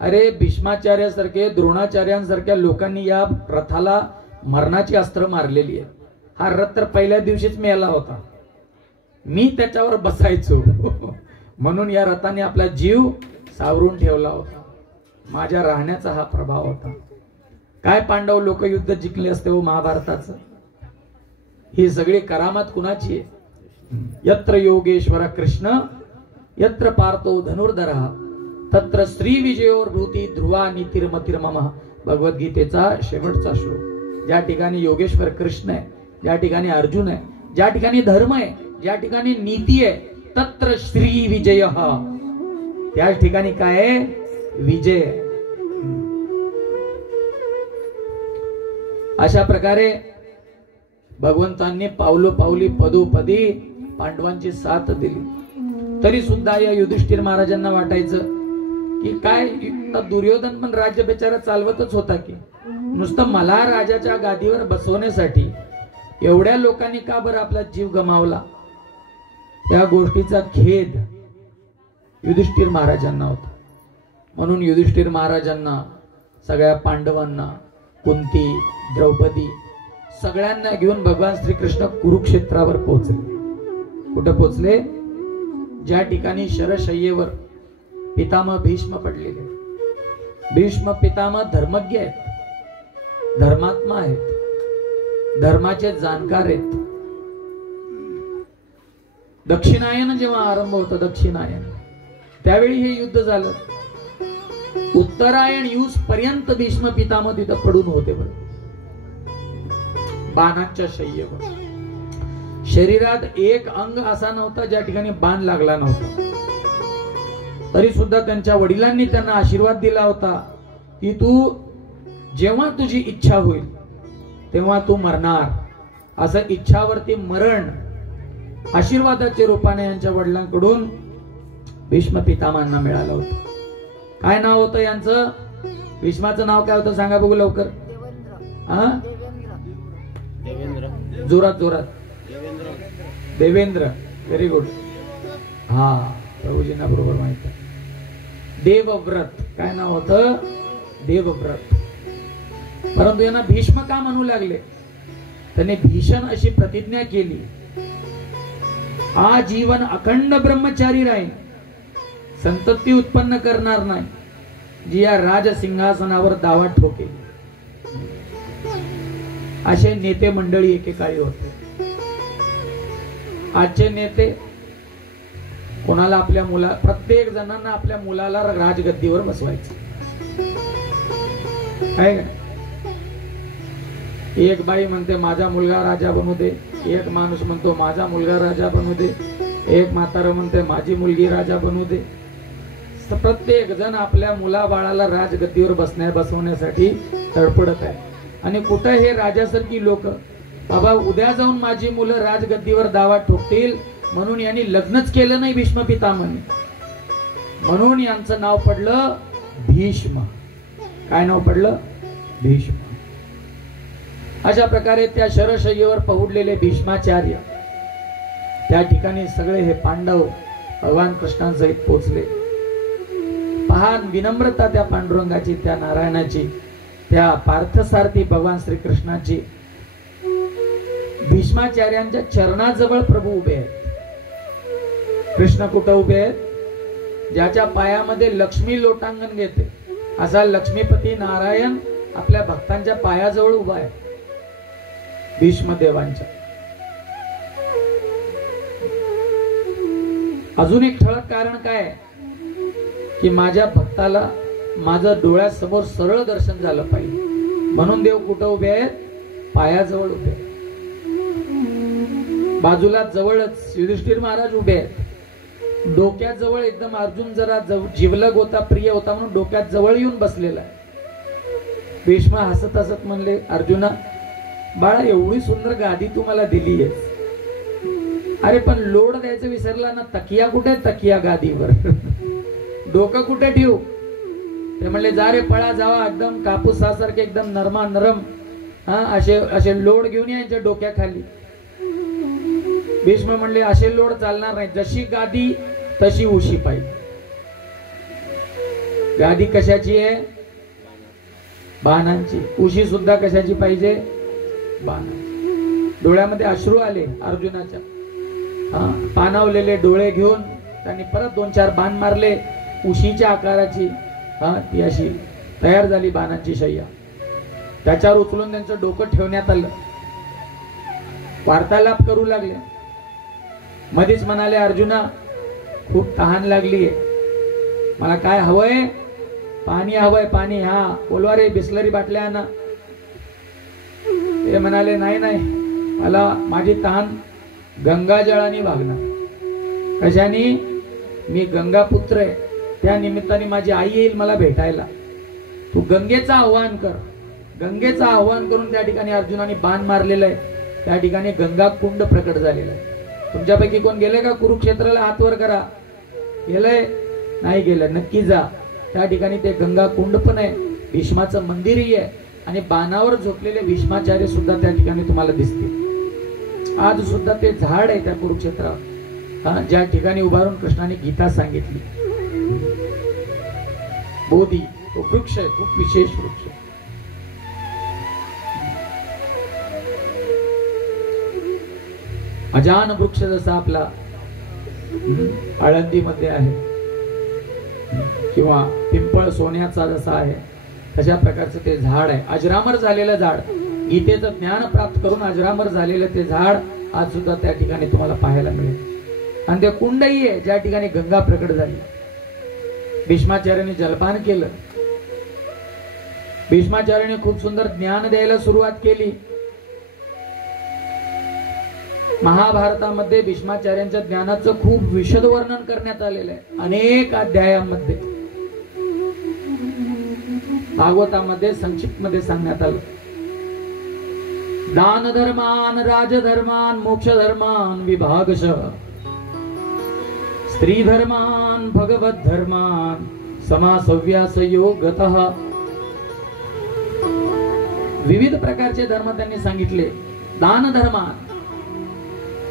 अरे भीष्माचार्यासारखे, द्रोणाचार्यांसारख्या लोकांनी या रथाला मरणाची अस्त्र मारलेली आहे. हा रथ तर पहिल्या दिवशीच मेला होता, मी त्याच्यावर बसायचो म्हणून या रथाने आपला जीव सावरून ठेवला होता. माझ्या राहण्याचा हा प्रभाव होता. काय पांडव लोक युद्ध जिंकले असते हो महाभारताचं. ही सगळी करामत कुणाची आहे. यत्र योगेश्वर कृष्ण यत्र पार्थो धनुर्धरः तत्र श्री विजयोर भूती ध्रुवा नीतिर्मतिर्मम. भगवद्गीतेचा शेवटचा श्लोक. ज्या ठिकाणी योगेश्वर कृष्ण आहे, ज्या ठिकाणी अर्जुन आहे, ज्या ठिकाणी धर्म आहे, ज्या ठिकाणी नीती आहे, तत्र श्री विजय. त्या ठिकाणी काय आहे, विजय. अशा प्रकारे भगवंतांनी पावलोपावली पदोपदी पांडवांची साथ दिली, तरी सुद्धा या युधिष्ठिर महाराजांना वाटायचं की काय दुर्योधन पण राज्य बेचारा चालवतच होता की, नुसतं मला राजाच्या गादीवर बसवण्यासाठी एवढ्या लोकांनी का बरं आपला जीव गमावला. त्या गोष्टीचा खेद युधिष्ठिर महाराजांना होता. म्हणून युधिष्ठिर महाराजांना, सगळ्या पांडवांना, कुंती, द्रौपदी सगळ्यांना घेऊन भगवान श्रीकृष्ण कुरुक्षेत्रावर पोहोचले. कुठे पोहोचले? ज्या ठिकाणी शरशय्येवर पितामह भीष्म पडलेले. भीष्म पितामह धर्मज्ञ आहेत, धर्मात्मा आहेत, धर्माचे जाणकार आहेत. दक्षिणायन जेव्हा आरंभ होता, दक्षिणायन त्यावेळी हे युद्ध झालं. उत्तरायण यूस पर्यंत भीष्म पितामह तिथं पडून होते बरं, बाणाच्या शय्येवर. शरीरात एक अंग असा नव्हता ज्या ठिकाणी बाण लागला नव्हता. तरी सुद्धा त्यांच्या वडिलांनी त्यांना आशीर्वाद दिला होता की तू जेव्हा तुझी इच्छा होईल तेव्हा तू मरणार. असं इच्छावरती मरण आशीर्वादाच्या रूपाने यांच्या वडिलांकडून भीष्म पितामहांना मिळालं होतं. काय नाव होतं यांचं? भीष्माचं नाव काय होतं सांगा बघू लवकर. जोरात जोरात. देवेंद्र. Very good. हा, प्रभूजींना बरोबर माहित आहे. देवव्रत. काय नाव होतं? देवव्रत. परंतु यांना भीष्म का म्हणू लागले? त्याने भीषण अशी प्रतिज्ञा केली, आजीवन अखंड ब्रह्मचारी राहील, संतती उत्पन्न करणार नाही, जी या राजसिंहासनावर दावा ठोकेल. असे नेते मंडळी एकेकाळी होते. आजचे नेते कोणाला आपल्या मुला, प्रत्येक जणांना आपल्या मुलाला राजगद्दीवर बसवायचं आहे का? एक बाई म्हणते माझा मुलगा राजा बनू दे, एक माणूस म्हणतो माझा मुलगा राजा बनू दे, एक म्हातारा म्हणते माझी मुलगी राजा बनू दे. प्रत्येक जण आपल्या मुला बाळाला राजगद्दीवर बसवण्यासाठी तडपडत आहे. आणि कुठं हे राजासारखी लोक, बाबा उद्या जाऊन माझी मुलं राजगद्दीवर दावा ठोकतील म्हणून यांनी लग्नच केलं नाही भीष्म पितामहांनी, म्हणून यांचं नाव पडलं भीष्म. काय नाव पडलं? भीष्म. अशा प्रकारे त्या शरशय्येवर पहुडलेले भीष्माचार्य त्या ठिकाणी सगळे हे पांडव भगवान कृष्णांसहित पोचले. महान विनम्रता त्या पांडुरंगाची, त्या नारायणाची, त्या पार्थसारथी भगवान श्रीकृष्णाची. भीष्माचार्यांच्या चरणाजवळ प्रभू उभे आहेत. कृष्ण कुठं उभे आहेत? ज्याच्या पायामध्ये लक्ष्मी लोटांगण घेते असा लक्ष्मीपती नारायण आपल्या भक्तांच्या पायाजवळ उभा आहे. भीष्मदेवांच्या. अजून एक ठळक कारण काय की माझ्या भक्ताला माझं डोळ्यासमोर सरळ दर्शन झालं पाहिजे म्हणून देव कुठं उभे आहेत? पायाजवळ उभे आहेत. बाजूला जवळच युधिष्ठिर महाराज उभे आहेत. डोक्याजवळ एकदम अर्जुन जरा जिवलग होता, प्रिय होता म्हणून डोक्यात जवळ येऊन बसलेला आहे. भीष्म हसत हसत म्हणले, अर्जुना बाळा एवढी सुंदर गादी तू मला दिली आहेस, अरे पण लोड द्यायचं विसरला ना, तकिया कुठे? तकिया गादीवर. डोकं कुठे ठेवू? ते म्हणले जा रे पळा, जावा एकदम कापूसासारखे एकदम नरमा नरम असे लोड घेऊन यांच्या डोक्याखाली. भीष्म म्हणले असे लोड चालणार नाही, जशी गादी तशी उशी पाहिजे. गादी कशाची आहे? बाणांची. उशी सुद्धा कशाची पाहिजे? बाणांची. डोळ्यामध्ये अश्रू आले अर्जुनाच्या. पाणावलेले डोळे घेऊन त्यांनी परत 2-4 बाण मारले. उशीच्या आकाराची ती अशी तयार झाली बाणांची शय्या. त्याच्यावर उचलून त्यांचं डोकं ठेवण्यात आलं. वार्तालाप करू लागले. मध्येच म्हणाले, अर्जुना खूप तहान लागलीये, मला काय हवंय? पाणी हवंय, पाणी. हा बोलवा रे, बिस्लरी बाटल्या आणा. ते म्हणाले नाही नाही, मला माझी तहान गंगाजळाने भागणार. कशाने? मी गंगापुत्र आहे, त्या निमित्ताने माझी आई येईल मला भेटायला. तू गंगेचं आव्हान कर. गंगेचं आव्हान करून त्या ठिकाणी अर्जुनाने बाण मारलेलं आहे. त्या ठिकाणी गंगा कुंड प्रकट झालेला आहे. तुमच्यापैकी कोण गेले का कुरुक्षेत्राला? हात वर करा. गेलंय? नाही गेलं? नक्की जा. त्या ठिकाणी ते गंगा कुंड पण आहे, भीष्माचं मंदिरही आहे आणि बाणावर झोपलेले भीष्माचार्य सुद्धा त्या ठिकाणी तुम्हाला दिसतील. आज सुद्धा ते झाड आहे त्या कुरुक्षेत्रावर, ज्या ठिकाणी उभारून कृष्णाने गीता सांगितली. बोधी तो वृक्ष आहे, खूप विशेष वृक्ष. अजान वृक्ष जसा आपला आळंदीमध्ये आहे किंवा पिंपळ सोन्याचा जसा आहे, तशा प्रकारचं ते झाड आहे. अजरामर झालेलं झाड, गीतेचं ज्ञान प्राप्त करून अजरामर झालेलं ते झाड आज सुद्धा त्या ठिकाणी तुम्हाला पाहायला मिळेल. आणि ते कुंडही आहे ज्या ठिकाणी गंगा प्रकट झाली. भीष्माचार्याने जलपान केलं. भीष्माचार्याने खूप सुंदर ज्ञान द्यायला सुरुवात केली. महाभारतामध्ये भीष्माचार्यांच्या ज्ञानाचं खूप विशद वर्णन करण्यात आलेलं आहे अनेक अध्यायांमध्ये. भागवतामध्ये संक्षिप्त मध्ये सांगण्यात आलं. दान धर्मान राजधर्मान मोक्ष धर्मान विभागशः स्त्री धर्मान भगवत धर्मान समासव्यास योगतः. विविध प्रकारचे धर्म त्यांनी सांगितले. दान धर्मान,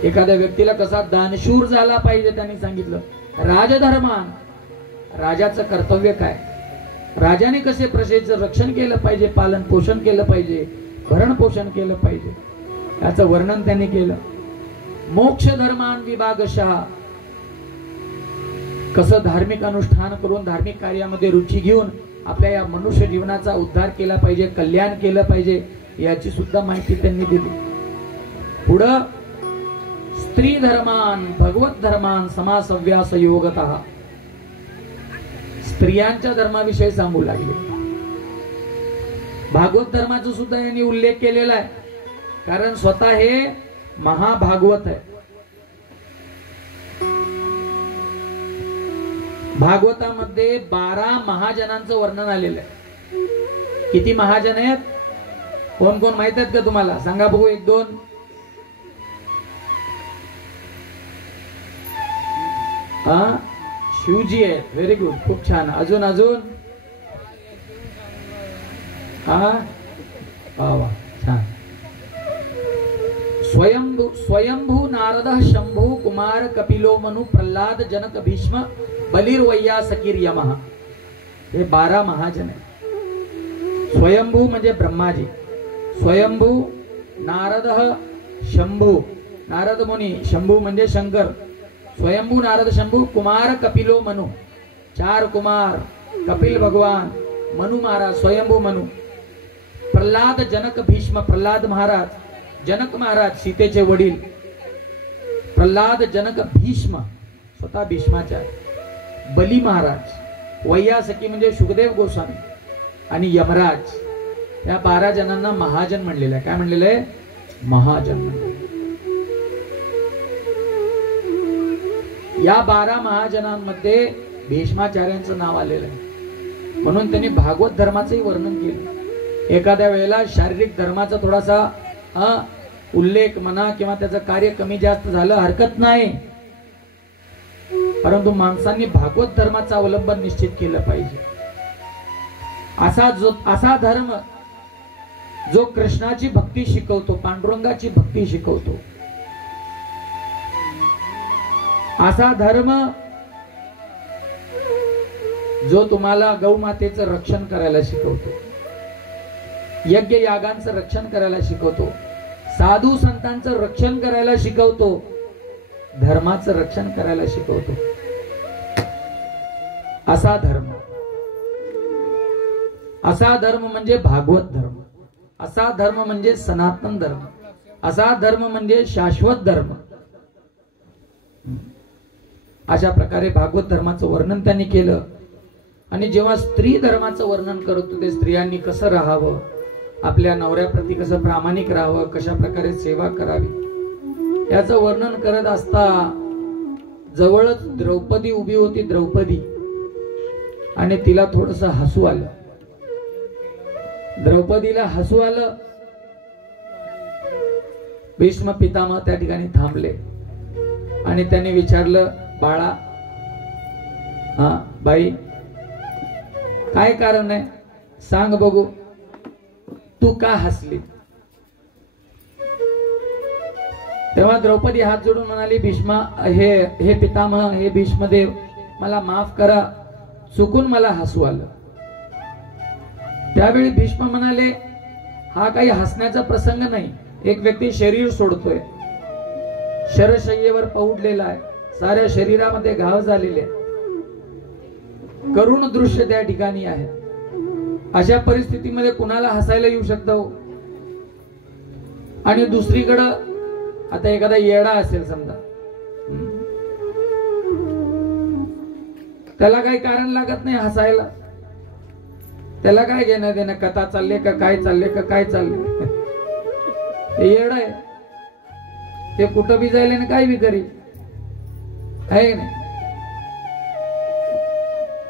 एखाद्या व्यक्तीला कसा दानशूर झाला पाहिजे त्यांनी सांगितलं. राजधर्मान, राजाचं कर्तव्य काय, राजाने कसे प्रजेचं रक्षण केलं पाहिजे, पालन पोषण केलं पाहिजे, भरण पोषण केलं पाहिजे, याचं वर्णन त्यांनी केलं. मोक्ष धर्मान विभागशः, कसं धार्मिक अनुष्ठान करून धार्मिक कार्यामध्ये रुची घेऊन आपल्या या मनुष्य जीवनाचा उद्धार केला पाहिजे, कल्याण केलं पाहिजे, याची सुद्धा माहिती त्यांनी दिली. पुढं स्त्री धर्मान भगवत धर्मान समासव्यास योगतः, स्त्रियांच्या धर्माविषयी सांगू लागले. भागवत धर्माचा सुद्धा यांनी उल्लेख केलेला आहे, कारण स्वतः हे महाभागवत आहे. भागवतामध्ये 12 महाजनांचं वर्णन आलेलं आहे. किती महाजन आहेत? कोण कोण माहित आहेत का तुम्हाला? सांगा बघू, 1 2. शिवजी आहेत. व्हेरी गुड, खूप छान. अजून अजून वा छान. स्वयंभू नारद शंभू कुमार कपिलो मनु प्रल्हाद जनक भीष्म बलिर्वैयासकीर यमः. हे 12 महाजन आहेत. स्वयंभू म्हणजे ब्रह्माजी, स्वयंभू नारद शंभू, नारद मुनी, शंभू म्हणजे शंकर. स्वयंभू नारद शंभू कुमार कपिलो मनु, 4 कुमार, कपिल भगवान, मनु महाराज, स्वयंभू मनु. प्रल्हाद जनक भीष्म, प्रल्हाद महाराज, जनक महाराज सीतेचे वडील. प्रल्हाद जनक भीष्म स्वतः भीष्माचार्य. बली महाराज, वैयासकी म्हणजे सुखदेव गोस्वामी आणि यमराज. या 12 जणांना महाजन म्हणलेलं आहे. काय म्हणलेलं आहे? महाजन म्हणलेलं. या 12 महाजनांमध्ये भीष्माचार्यांचं नाव आलेलं आहे, म्हणून त्यांनी भागवत धर्माचंही वर्णन केलं. एखाद्या वेळेला शारीरिक धर्माचा थोडासा उल्लेख म्हणा किंवा त्याचं कार्य कमी जास्त झालं हरकत नाही, परंतु माणसांनी भागवत धर्माचं अवलंबन निश्चित केलं पाहिजे. असा धर्म जो कृष्णाची भक्ती शिकवतो, पांडुरंगाची भक्ती शिकवतो, असा धर्म जो तुम्हाला गौमातेचं रक्षण करायला शिकवतो, यज्ञ यागांचं रक्षण करायला शिकवतो, साधू संतांचं रक्षण करायला शिकवतो, धर्माचं रक्षण करायला शिकवतो, असा धर्म. असा धर्म म्हणजे भागवत धर्म. असा धर्म म्हणजे सनातन धर्म. असा धर्म म्हणजे शाश्वत धर्म. अशा प्रकारे भागवत धर्माचं वर्णन त्यांनी केलं. आणि जेव्हा स्त्री धर्माचं वर्णन करत होते, स्त्रियांनी कसं राहावं, आपल्या नवऱ्याप्रती कसं प्रामाणिक राहावं, कशा प्रकारे सेवा करावी, याचं वर्णन करत असता जवळच द्रौपदी उभी होती. द्रौपदी, आणि तिला थोडस हसू आलं. द्रौपदीला हसू आलं भीष्म पितामह त्या ठिकाणी थांबले आणि त्यांनी विचारलं, बाळा, हा बाई, काय कारण आहे सांग बघू, तू का हसली? तेव्हा द्रौपदी हात जोडून म्हणाली, भीष्मा, हे पितामह, हे भीष्मदेव, मला माफ करा, चुकून मला हसू आलं. त्यावेळी भीष्म म्हणाले, हा काही हसण्याचा प्रसंग नाही. एक व्यक्ती शरीर सोडतोय, शरशय्येवर पहुडलेला आहे, साऱ्या शरीरामध्ये घाव झालेले, करुण दृश्य त्या ठिकाणी आहे. अशा परिस्थितीमध्ये कुणाला हसायला येऊ शकतं? आणि दुसरीकडं आता एखादा येडा असेल समजा, त्याला काही कारण लागत नाही हसायला. त्याला काय घेणं देणं, कथा चालले का काय चालले का काय चालले, ते येडा आहे, ते कुठं बी जाईल आणि काय बी करील, आहे नाही.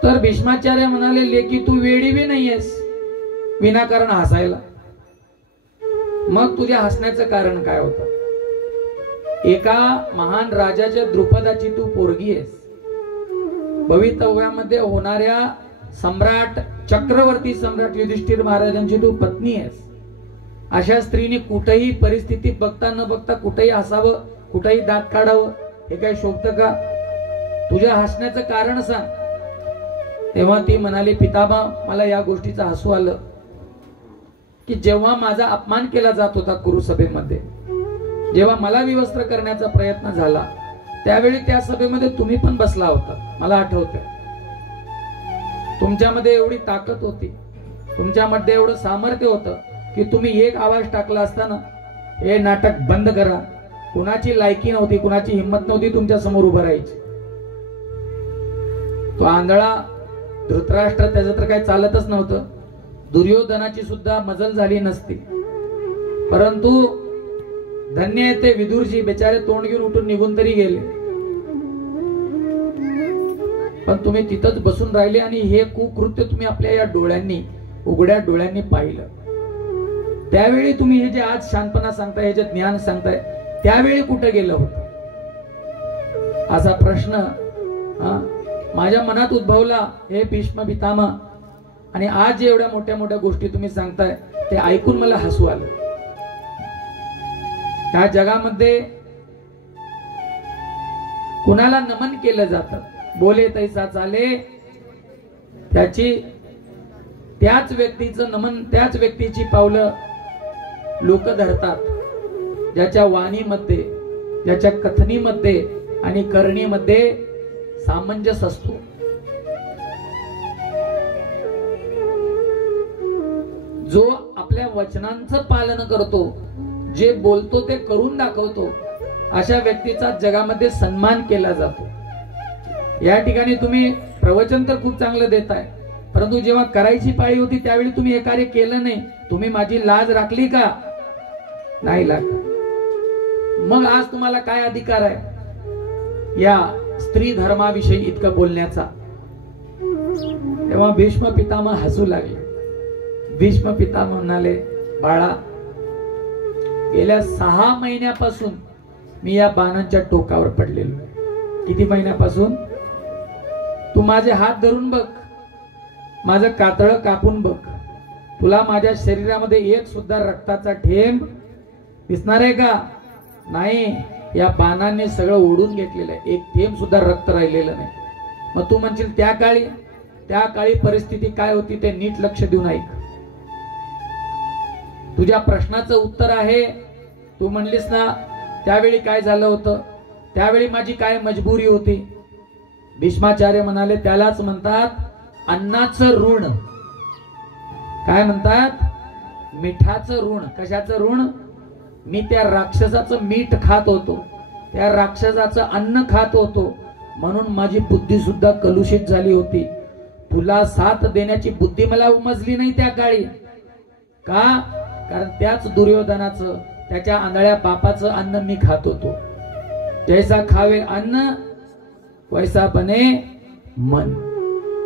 तर भीष्माचार्य म्हणाले, लेकी तू वेडी बी नाहीयेस विनाकारण हसायला. मग तुझ्या हसण्याचं कारण काय होतं? एका महान राजाच्या द्रुपदाची तू पोरगी आहेस, भवितव्यामध्ये होणाऱ्या सम्राट, चक्रवर्ती सम्राट युधिष्ठिर महाराजांची तू पत्नी आहेस. अशा स्त्रीने कुठेही परिस्थिती बघता न बघता कुठेही हसावं, कुठेही दात काढावं, हे काय शोभतं का? तुझ्या हसण्याचं कारण सांग. तेव्हा ती म्हणाली, पितामह, मला या गोष्टीचं हसू आलं की जेव्हा माझा अपमान केला जात होता कुरुसभेमध्ये, जेव्हा मला विवस्त्र करण्याचा प्रयत्न झाला, त्यावेळी त्या सभेमध्ये तुम्ही पण बसला होता, मला आठवतंय. तुमच्यामध्ये एवढी ताकद होती, तुमच्यामध्ये एवढं सामर्थ्य होतं की तुम्ही एक आवाज टाकला असताना, हे नाटक बंद करा, कुणाची लायकी नव्हती, कुणाची हिंमत नव्हती तुमच्या समोर उभं राहायची. तो आंधळा धृतराष्ट्र, त्याचं तर काही चालतच नव्हतं, दुर्योधनाची सुद्धा मजल झाली नसती. परंतु धन्य आहे ते विदुरजी, बेचारे तोंड घेऊन उठून निघून तरी गेले, पण तुम्ही तिथंच बसून राहिले आणि हे कुकृत्य तुम्ही आपल्या या डोळ्यांनी, उघड्या डोळ्यांनी पाहिलं. त्यावेळी तुम्ही हे जे आज शांतपणा सांगताय, हे जे ज्ञान सांगताय, त्यावेळी कुठे गेलं होतं? असा प्रश्न माझ्या मनात उद्भवला, हे भीष्म पितामह. आणि आज जे एवढ्या मोठ्या मोठ्या गोष्टी तुम्ही सांगताय, ते ऐकून मला हसू आलं. त्या जगामध्ये कुणाला नमन केलं जातं, बोले तैसा चाले, त्याच व्यक्तीचं नमन, त्याच व्यक्तीची पावलं लोक धरतात, ज्याच्या वाणीमध्ये, ज्याच्या कथनीमध्ये आणि करणीमध्ये सामंजस्य असतो. जो आपल्या वचनांचं पालन करतो, जे बोलतो ते करून दाखवतो, अशा व्यक्तीचा जगामध्ये सन्मान केला जातो. या ठिकाणी तुम्ही प्रवचन तर खूप चांगलं देताय, परंतु जेव्हा करायची पाळी होती त्यावेळी तुम्ही हे कार्य केलं नाही. तुम्ही माझी लाज राखली का? नाही राखली. मग आज तुम्हाला काय अधिकार आहे या स्त्री धर्माविषयी इतकं बोलण्याचा? तेव्हा भीष्म पितामह हसू लागले. भीष्म पितामह म्हणाले, बाळा, गेल्या 6 महिन्यापासून मी या बाणांच्या टोकावर पडलेलो. किती महिन्यापासून? तू माझे हात धरून बघ, माझं कातळ कापून बघ, तुला माझ्या शरीरामध्ये एक सुद्धा रक्ताचा थेंब दिसणार आहे का? नाही. या बाणांनी सगळं ओढून घेतलेलं आहे, एक थेंब सुद्धा रक्त राहिलेलं नाही. मग तू म्हणशील त्या काळी परिस्थिती काय होती ते नीट लक्ष देऊन ऐक. तुझ्या प्रश्नाचं उत्तर आहे. तू म्हणलीस ना त्यावेळी काय झालं होतं, त्यावेळी माझी काय मजबुरी होती. भीष्माचार्य म्हणाले, त्यालाच म्हणतात अन्नाचं ऋण. काय म्हणतात? मिठाचं ऋण. कशाचं ऋण? मी त्या राक्षसाचं मीठ खात होतो, त्या राक्षसाचं अन्न खात होतो, म्हणून माझी बुद्धी सुद्धा कलुषित झाली होती. तुला साथ देण्याची बुद्धी मला उमजली नाही त्या काळी. का? कारण त्याच दुर्योधनाचं, त्याच्या आंधळ्या बापाचं अन्न मी खात होतो. जैसा खावे अन्न वैसा बने मन.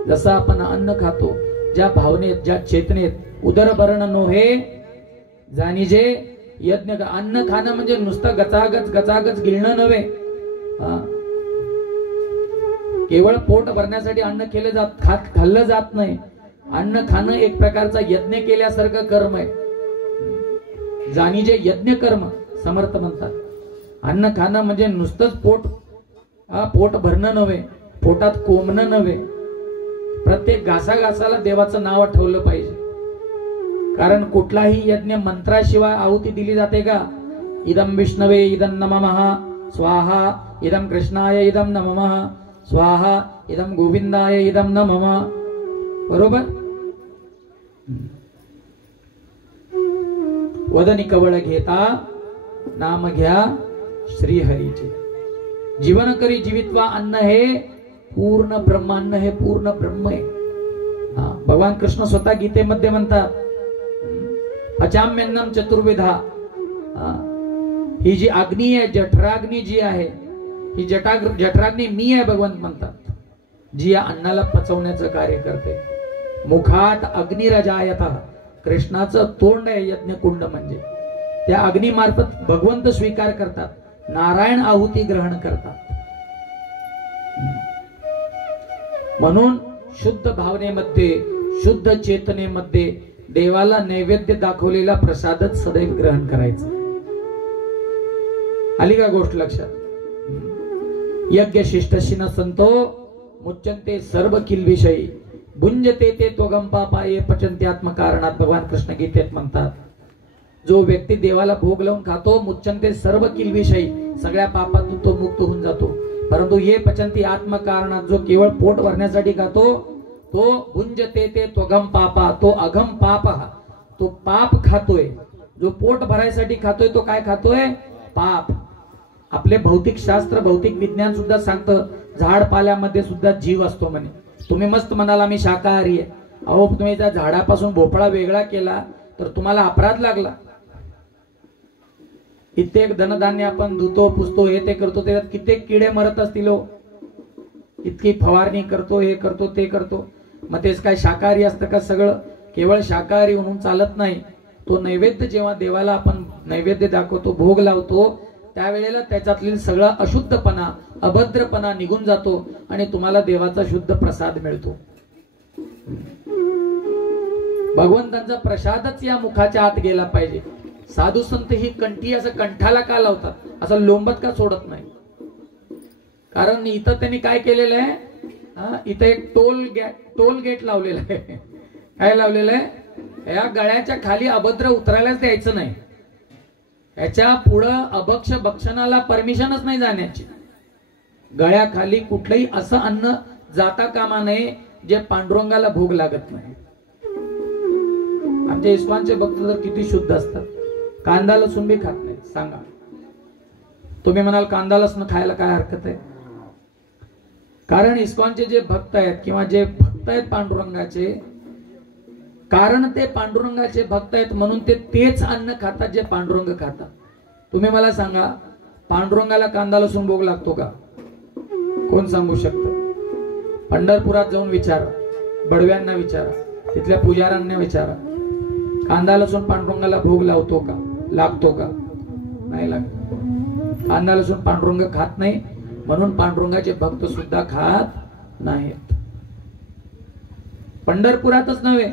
जसं आपण अन्न खातो, ज्या भावनेत, ज्या चेतनेत, उदरभरण नोहे जाणीजे यज्ञ अन्न खाणं म्हणजे नुसतं गचागच गिळणं नव्हे. केवळ पोट भरण्यासाठी अन्न खाल्लं जात नाही. अन्न खाणं एक प्रकारचा यज्ञ केल्यासारखं कर्म आहे. जाणीजे यज्ञ कर्म समर्थ म्हणतात. अन्न खाणं म्हणजे नुसतंच पोट भरणं नव्हे, पोटात कोंबणं नव्हे. प्रत्येक घासाघासाला देवाचं नाव ठेवलं पाहिजे. कारण कुठलाही यज्ञ मंत्राशिवाय आहुती दिली जाते का? इदम विष्णवे इदम नमः स्वाहा, इदम कृष्णाय इदम नमः स्वाहा, इदम गोविंदाय इदम नमः. बरोबर. वदनी कवळ घेता नाम घ्या श्रीहरीचे. जीवन करी जीवित्वा अन्न हे पूर्ण ब्रह्मान्न, हे पूर्ण ब्रह्म आहे. भगवान कृष्ण स्वतः गीतेमध्ये म्हणतात पचाम्यन्नम चतुर्विधा. ही जी अग्नी आहे, जठराग्नी जी आहे, ही जठराग्नी मी आहे भगवंत म्हणतात, जी या अन्नाला पचवण्याचं कार्य करते. मुखात अग्निरजायतः, कृष्णाचं तोंड आहे यज्ञकुंड म्हणजे. त्या अग्निमार्फत भगवंत स्वीकार करतात, नारायण आहुती ग्रहण करतात. म्हणून शुद्ध भावनेमध्ये, शुद्ध चेतनेमध्ये देवाला नैवेद्य दाखवलेला प्रसादच सदैव ग्रहण करायचा. आली का गोष्ट लक्षात? यज्ञ शिष्टशिन संतो मुच्यंते सर्व किल्विषयी भुंजते ते त्वगम पापाये पचन्ते आत्मकारणात. भगवान कृष्ण गीतेत म्हणतात जो व्यक्ती देवाला भोग लावून खातो मुच्यंते सर्व किल्विषयी, सगळ्या पापातून तो मुक्त होऊन जातो. परंतु ये पचन्ते आत्मकारणात, जो केवळ पोट भरण्यासाठी खातो तो भुंजते ते त्वगम पापा, तो अघम पाप, तो पाप खातोय. जो पोट भरायसाठी खातोय तो काय खातोय? पाप. आपले भौतिक शास्त्र, भौतिक विज्ञान सुद्धा सांगतं झाड पाल्यामध्ये सुद्धा जीव असतो म्हणे. तुम्ही मस्त म्हणाला मी शाकाहारी आहे. अहो तुम्ही त्या झाडापासून भोपळा वेगळा केला तर तुम्हाला अपराध लागला. कित्येक धनधान्य आपण धुतो, पुसतो, हे ते करतो, त्याच्यात कित्येक किडे मरत असतील. इतकी फवारणी करतो, हे करतो, ते करतो. मग तेच काय शाकाहारी असतं का? सगळं केवळ शाकाहारी म्हणून चालत नाही. तो नैवेद्य जेव्हा देवाला आपण नैवेद्य दाखवतो, भोग लावतो, त्यावेळेला त्याच्यातील सगळा अशुद्धपणा, अभद्रपणा निघून जातो आणि तुम्हाला देवाचा शुद्ध प्रसाद मिळतो. भगवंतांचा प्रसादच या मुखाच्या आत गेला पाहिजे. साधू संत ही कंठी असं कंठाला का लावतात? असं लोंबत का सोडत नाही? कारण इथं त्यांनी काय केलेलं आहे? इथं एक टोल गेट लावलेलं आहे. काय लावलेलं आहे? या गळ्याच्या खाली अभद्र उतरायलाच द्यायचं नाही. याच्या पुढं अभक्ष भक्षणाला परमिशनच नाही जाण्याची. गळ्याखाली कुठलंही असं अन्न जाता कामा नये जे पांडुरंगाला भोग लागत नाही. आमच्या इस्कॉनचे भक्त तर किती शुद्ध असतात, कांदा लसूण बी खात नाही. सांगा तुम्ही म्हणाल कांदा लसूण खायला काय हरकत आहे? कारण इस्कॉनचे जे भक्त आहेत किंवा जे भक्त आहेत पांडुरंगाचे, कारण ते पांडुरंगाचे भक्त आहेत म्हणून ते तेच अन्न खातात जे पांडुरंग खातात. तुम्ही मला सांगा पांडुरंगाला कांदा लसूण भोग लागतो का? कोण सांगू शकतं? पंढरपुरात जाऊन विचारा, बडव्यांना विचारा, तिथल्या पुजाऱ्यांना विचारा, कांदा लसूण पांडुरंगाला भोग लावतो का? लागतो का? नाही लागत. कांदा लसूण पांडुरंग खात नाही म्हणून पांडुरंगाचे भक्त सुद्धा खात नाहीत. पंढरपुरातच नव्हे,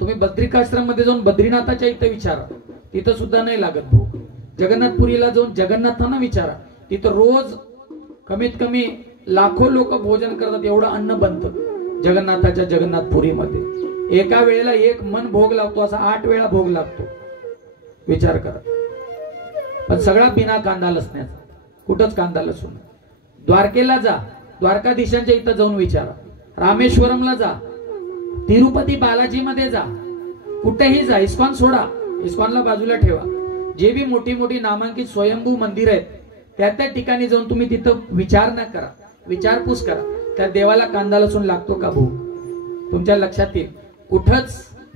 तुम्ही बद्रिकाश्रम मध्ये जाऊन बद्रीनाथाच्या इथं विचारा, तिथं सुद्धा नाही लागत भोग. जगन्नाथपुरीला जाऊन जगन्नाथांना विचारा, तिथं रोज कमीत कमी लाखो लोक भोजन करतात, एवढं अन्न बनतं जगन्नाथाच्या जगन्नाथपुरीमध्ये. एका वेळेला एक मन भोग लागतो, असा 8 वेळा भोग लागतो. विचार करा. पण सगळा बिना कांदा लसण्याचा, कुठंच कांदा लसूण. द्वारकेला जा, द्वारकाधीशांच्या इथं जाऊन विचारा, रामेश्वरमला जा, तिरुपती बालाजी मध्ये जा, कुठेही जा, इस्कॉन सोडा, इस्कॉनला बाजूला ठेवा. जे बी मोठी मोठी नामांकित स्वयंभू मंदिर आहेत त्या ठिकाणी जाऊन तुम्ही तिथं विचारणा करा, विचारपूस करा, त्या देवाला कांदा लसूण लागतो का भोग. तुमच्या लक्षात येईल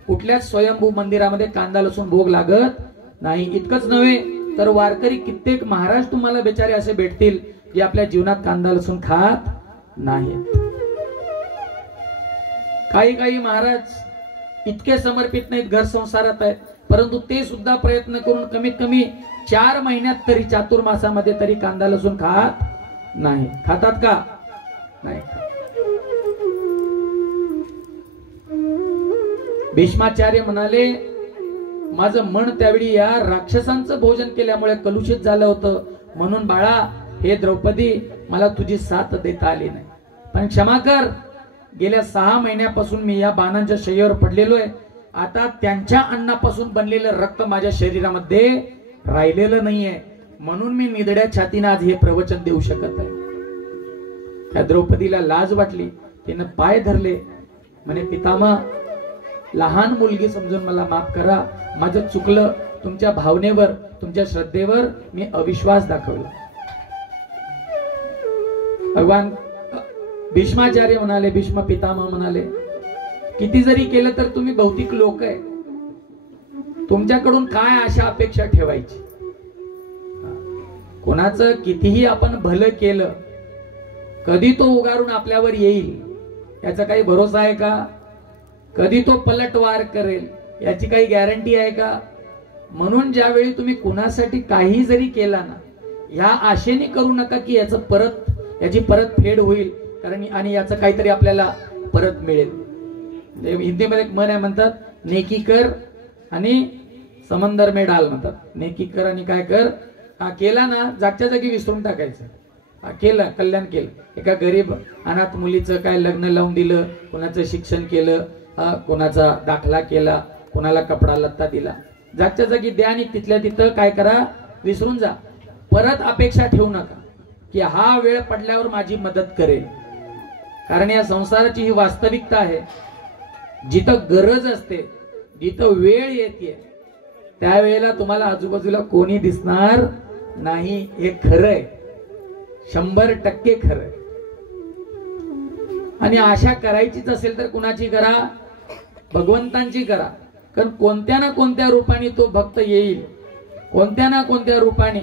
कुठल्याच स्वयंभू मंदिरामध्ये कांदा लसूण भोग लागत नाही. इतकंच नव्हे तर वारकरी कित्येक महाराज तुम्हाला बेचारे असे भेटतील जे आपल्या जीवनात कांदा लसूण खात नाहीत. काही महाराज इतके समर्पित नाहीत, घर संसारात आहेत, परंतु ते सुद्धा प्रयत्न करून कमीत कमी 4 महिन्यात तरी चातुर्मासामध्ये तरी कांदा लसूण खात नाही. खातात का? नाही. भीष्माचार्य म्हणाले, माझं मन त्यावेळी या राक्षसांचं भोजन केल्यामुळे कलुषित झालं होतं, म्हणून बाळा हे द्रौपदी मला तुझी साथ देता आली नाही, पण क्षमा कर. गेल्या 6 महिन्यापासून मी या बाणांच्या शय्येवर पडलेलो आहे. आता त्यांच्या अन्नापासून बनलेलं रक्त माझ्या शरीरामध्ये राहिलेलं नाहीये, म्हणून मी निधड्या छातीने आज हे प्रवचन देऊ शकत आहे. त्या द्रौपदीला लाज वाटली, तिनं पाय धरले, म्हणे पितामह लहान मुलगी समजून मला माफ करा, माझं चुकलं, तुमच्या भावनेवर तुमच्या श्रद्धेवर मी अविश्वास दाखवला. भगवान भीष्माचार्य म्हणाले, भीष्म पितामह म्हणाले, किती जरी केलं तर तुम्ही भौतिक लोक आहे, तुमच्याकडून काय आशा अपेक्षा ठेवायची? कोणाचं कितीही आपण भलं केलं, कधी तो उगारून आपल्यावर येईल याचा काही भरोसा आहे का? कधी तो पलटवार करेल याची काही गॅरंटी आहे का? म्हणून ज्यावेळी तुम्ही कुणासाठी काही जरी केला ना, ह्या आशेने करू नका की याची परत फेड होईल, कारण आणि याचं काहीतरी आपल्याला परत मिळेल. हिंदीमध्ये एक म्हण आहे, म्हणतात नेकी कर आणि समंदर में डाल, म्हणतात नेकी कर आणि काय कर, हा केला ना जागच्या जागी विसरून टाकायचं. हा केलं, कल्याण केलं. एका गरीब अनाथ मुलीचं काय लग्न लावून दिलं, कोणाचं शिक्षण केलं, कोणाचा दाखला केला, कोणाला कपडा लत्ता दिला, जागच्या जागी द्या आणि तिथल्या तिथं काय करा, विसरून जा. परत अपेक्षा ठेवू नका की हा वेळ पडल्यावर माझी मदत करेल, कारण या संसाराची ही वास्तविकता आहे. जिथं गरज असते, जिथं वेळ येते, त्यावेळेला तुम्हाला आजूबाजूला कोणी दिसणार नाही. हे खरंय, 100% खरंय. आणि आशा करायचीच असेल तर कुणाची करा? भगवंतांची करा, कारण कोणत्या ना कोणत्या रूपाने तो भक्त येईल, कोणत्या ना कोणत्या रूपाने.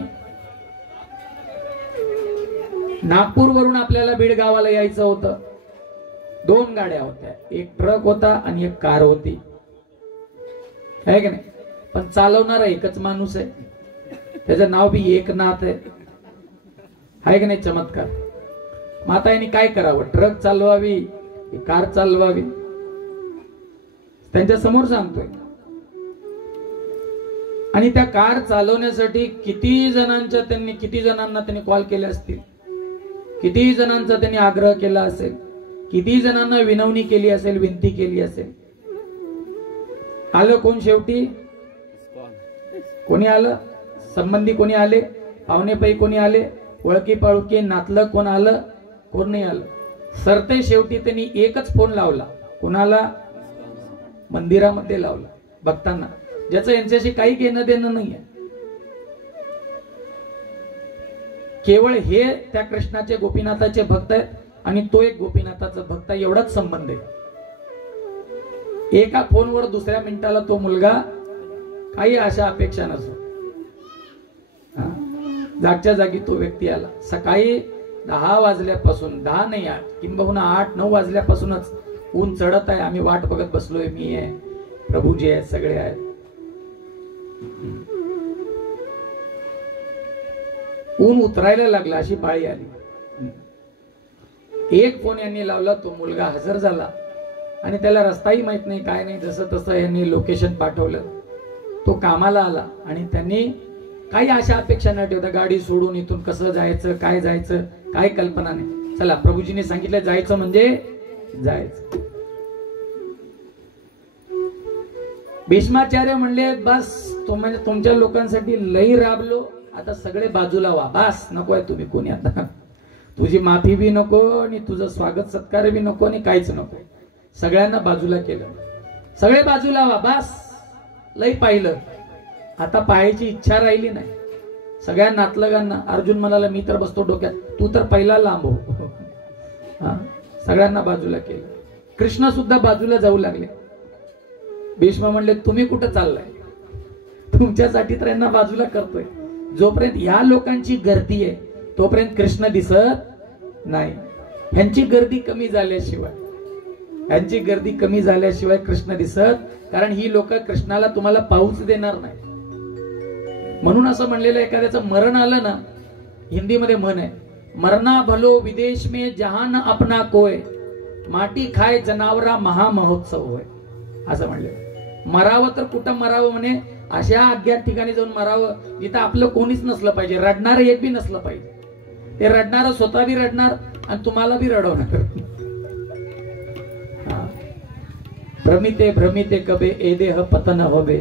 नागपूरवरून आपल्याला बीड गावाला यायचं होतं, 2 गाड्या होत्या, एक ट्रक होता आणि एक कार होती, आहे की नाही? पण चालवणारा एकच माणूस आहे, त्याचं नाव बी एकनाथ आहे की नाही? चमत्कार. मग आता यांनी काय करावं? ट्रक चालवावी, कार चालवावी? त्यांच्या समोर सांगतोय. आणि त्या कार चालवण्यासाठी किती जणांना त्यांनी कॉल केले असतील, किती जणांचा त्यांनी आग्रह केला असेल, किती जणांना विनवणी केली असेल, विनंती केली असेल. आलं कोण शेवटी? कोणी आलं? संबंधी कोणी आले? पाहुणेपै कोणी आले? ओळखी पाळखी नातलं कोण आलं? कोण नाही आलं. सरते शेवटी त्यांनी एकच फोन लावला. कुणाला? मंदिरामध्ये लावला, भक्तांना, ज्याचं यांच्याशी काही घेणं देणं नाहीये. केवळ हे त्या कृष्णाचे गोपीनाथाचे भक्त आहेत आणि तो एक गोपीनाथाचा भक्त आहे, एवढाच संबंध आहे. एका फोनवर दुसऱ्या मिनिटाला तो मुलगा, काही आशा अपेक्षा नसो, जागच्या जागी तो व्यक्ती आला. सकाळी 10 वाजल्यापासून, 10 नाही 8, किंबहुना 8-9 वाजल्यापासूनच ऊन चढत आहे. आम्ही वाट बघत बसलोय, मी आहे, प्रभूजी आहेत, सगळे आहेत. ऊन उतरायला लागला, अशी पाळी आली. एक फोन यांनी लावला, तो मुलगा हजर झाला आणि त्याला रस्ताही माहित नाही, काय नाही, जसं तसं यांनी लोकेशन पाठवलं. तो कामाला आला आणि त्यांनी काही आशा अपेक्षा न ठेवता गाडी सोडून इथून कसं जायचं, काय जायचं, काय कल्पना नाही. चला, प्रभूजीने सांगितलं जायचं म्हणजे जायचं. भीष्माचार्य म्हणले, बस म्हणजे तुमच्या लोकांसाठी लई राबलो, आता सगळे बाजूला व्हा, बस नकोय तुम्ही कोणी, आता तुझी माफी बी नको आणि तुझं स्वागत सत्कार बी नको आणि काहीच नको. सगळ्यांना बाजूला केलं, सगळे बाजूला व्हा, बस लई पाहिलं, आता पाहायची इच्छा राहिली नाही. सगळ्या नातलगांना अर्जुन म्हणाला, मी तर बसतो डोक्यात, तू तर पहिला लांब हो. सगळ्यांना बाजूला केलं. कृष्ण सुद्धा बाजूला जाऊ लागले. भीष्म म्हणले, तुम्ही कुठं चाललाय? तुमच्यासाठी तर यांना बाजूला करतोय. जोपर्यंत या लोकांची गर्दी आहे तोपर्यंत कृष्ण दिसत नाही. ह्यांची गर्दी कमी झाल्याशिवाय यांची गर्दी कमी झाल्याशिवाय कृष्ण दिसत, कारण ही लोक कृष्णाला तुम्हाला पाहूच देणार नाही. म्हणून असं म्हणलेलं एखाद्याचं मरण आलं ना, हिंदीमध्ये म्हण आहे, मरना भलो विदेश में जहां न अपना कोय, माटी खाय जनावरा महामहोत्सव होय, असं म्हणलं. मरावं तर कुठं मरावं म्हणे, अशा अज्ञात ठिकाणी जाऊन मरावं जिथं आपलं कोणीच नसलं पाहिजे, रडणार एक बी नसलं पाहिजे. ते रडणार स्वतः बी रडणार आणि तुम्हाला बी रडवणार. भ्रमिते भ्रमिते कबे ए देह पतन होवे,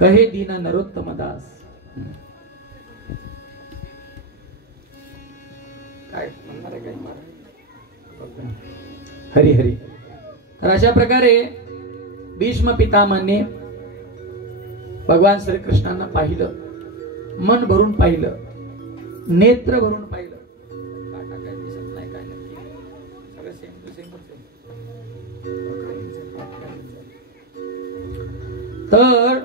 कहे दीना नरोत्तम दास. काय म्हणणार आहे, काय हरी हरी. तर अशा प्रकारे भीष्म पितामहाने भगवान श्रीकृष्णांना पाहिलं, मन भरून पाहिलं, नेत्र भरून पाहिलं. काय दिसत नाही, काय नाही, सगळं सेम टू सेम. तर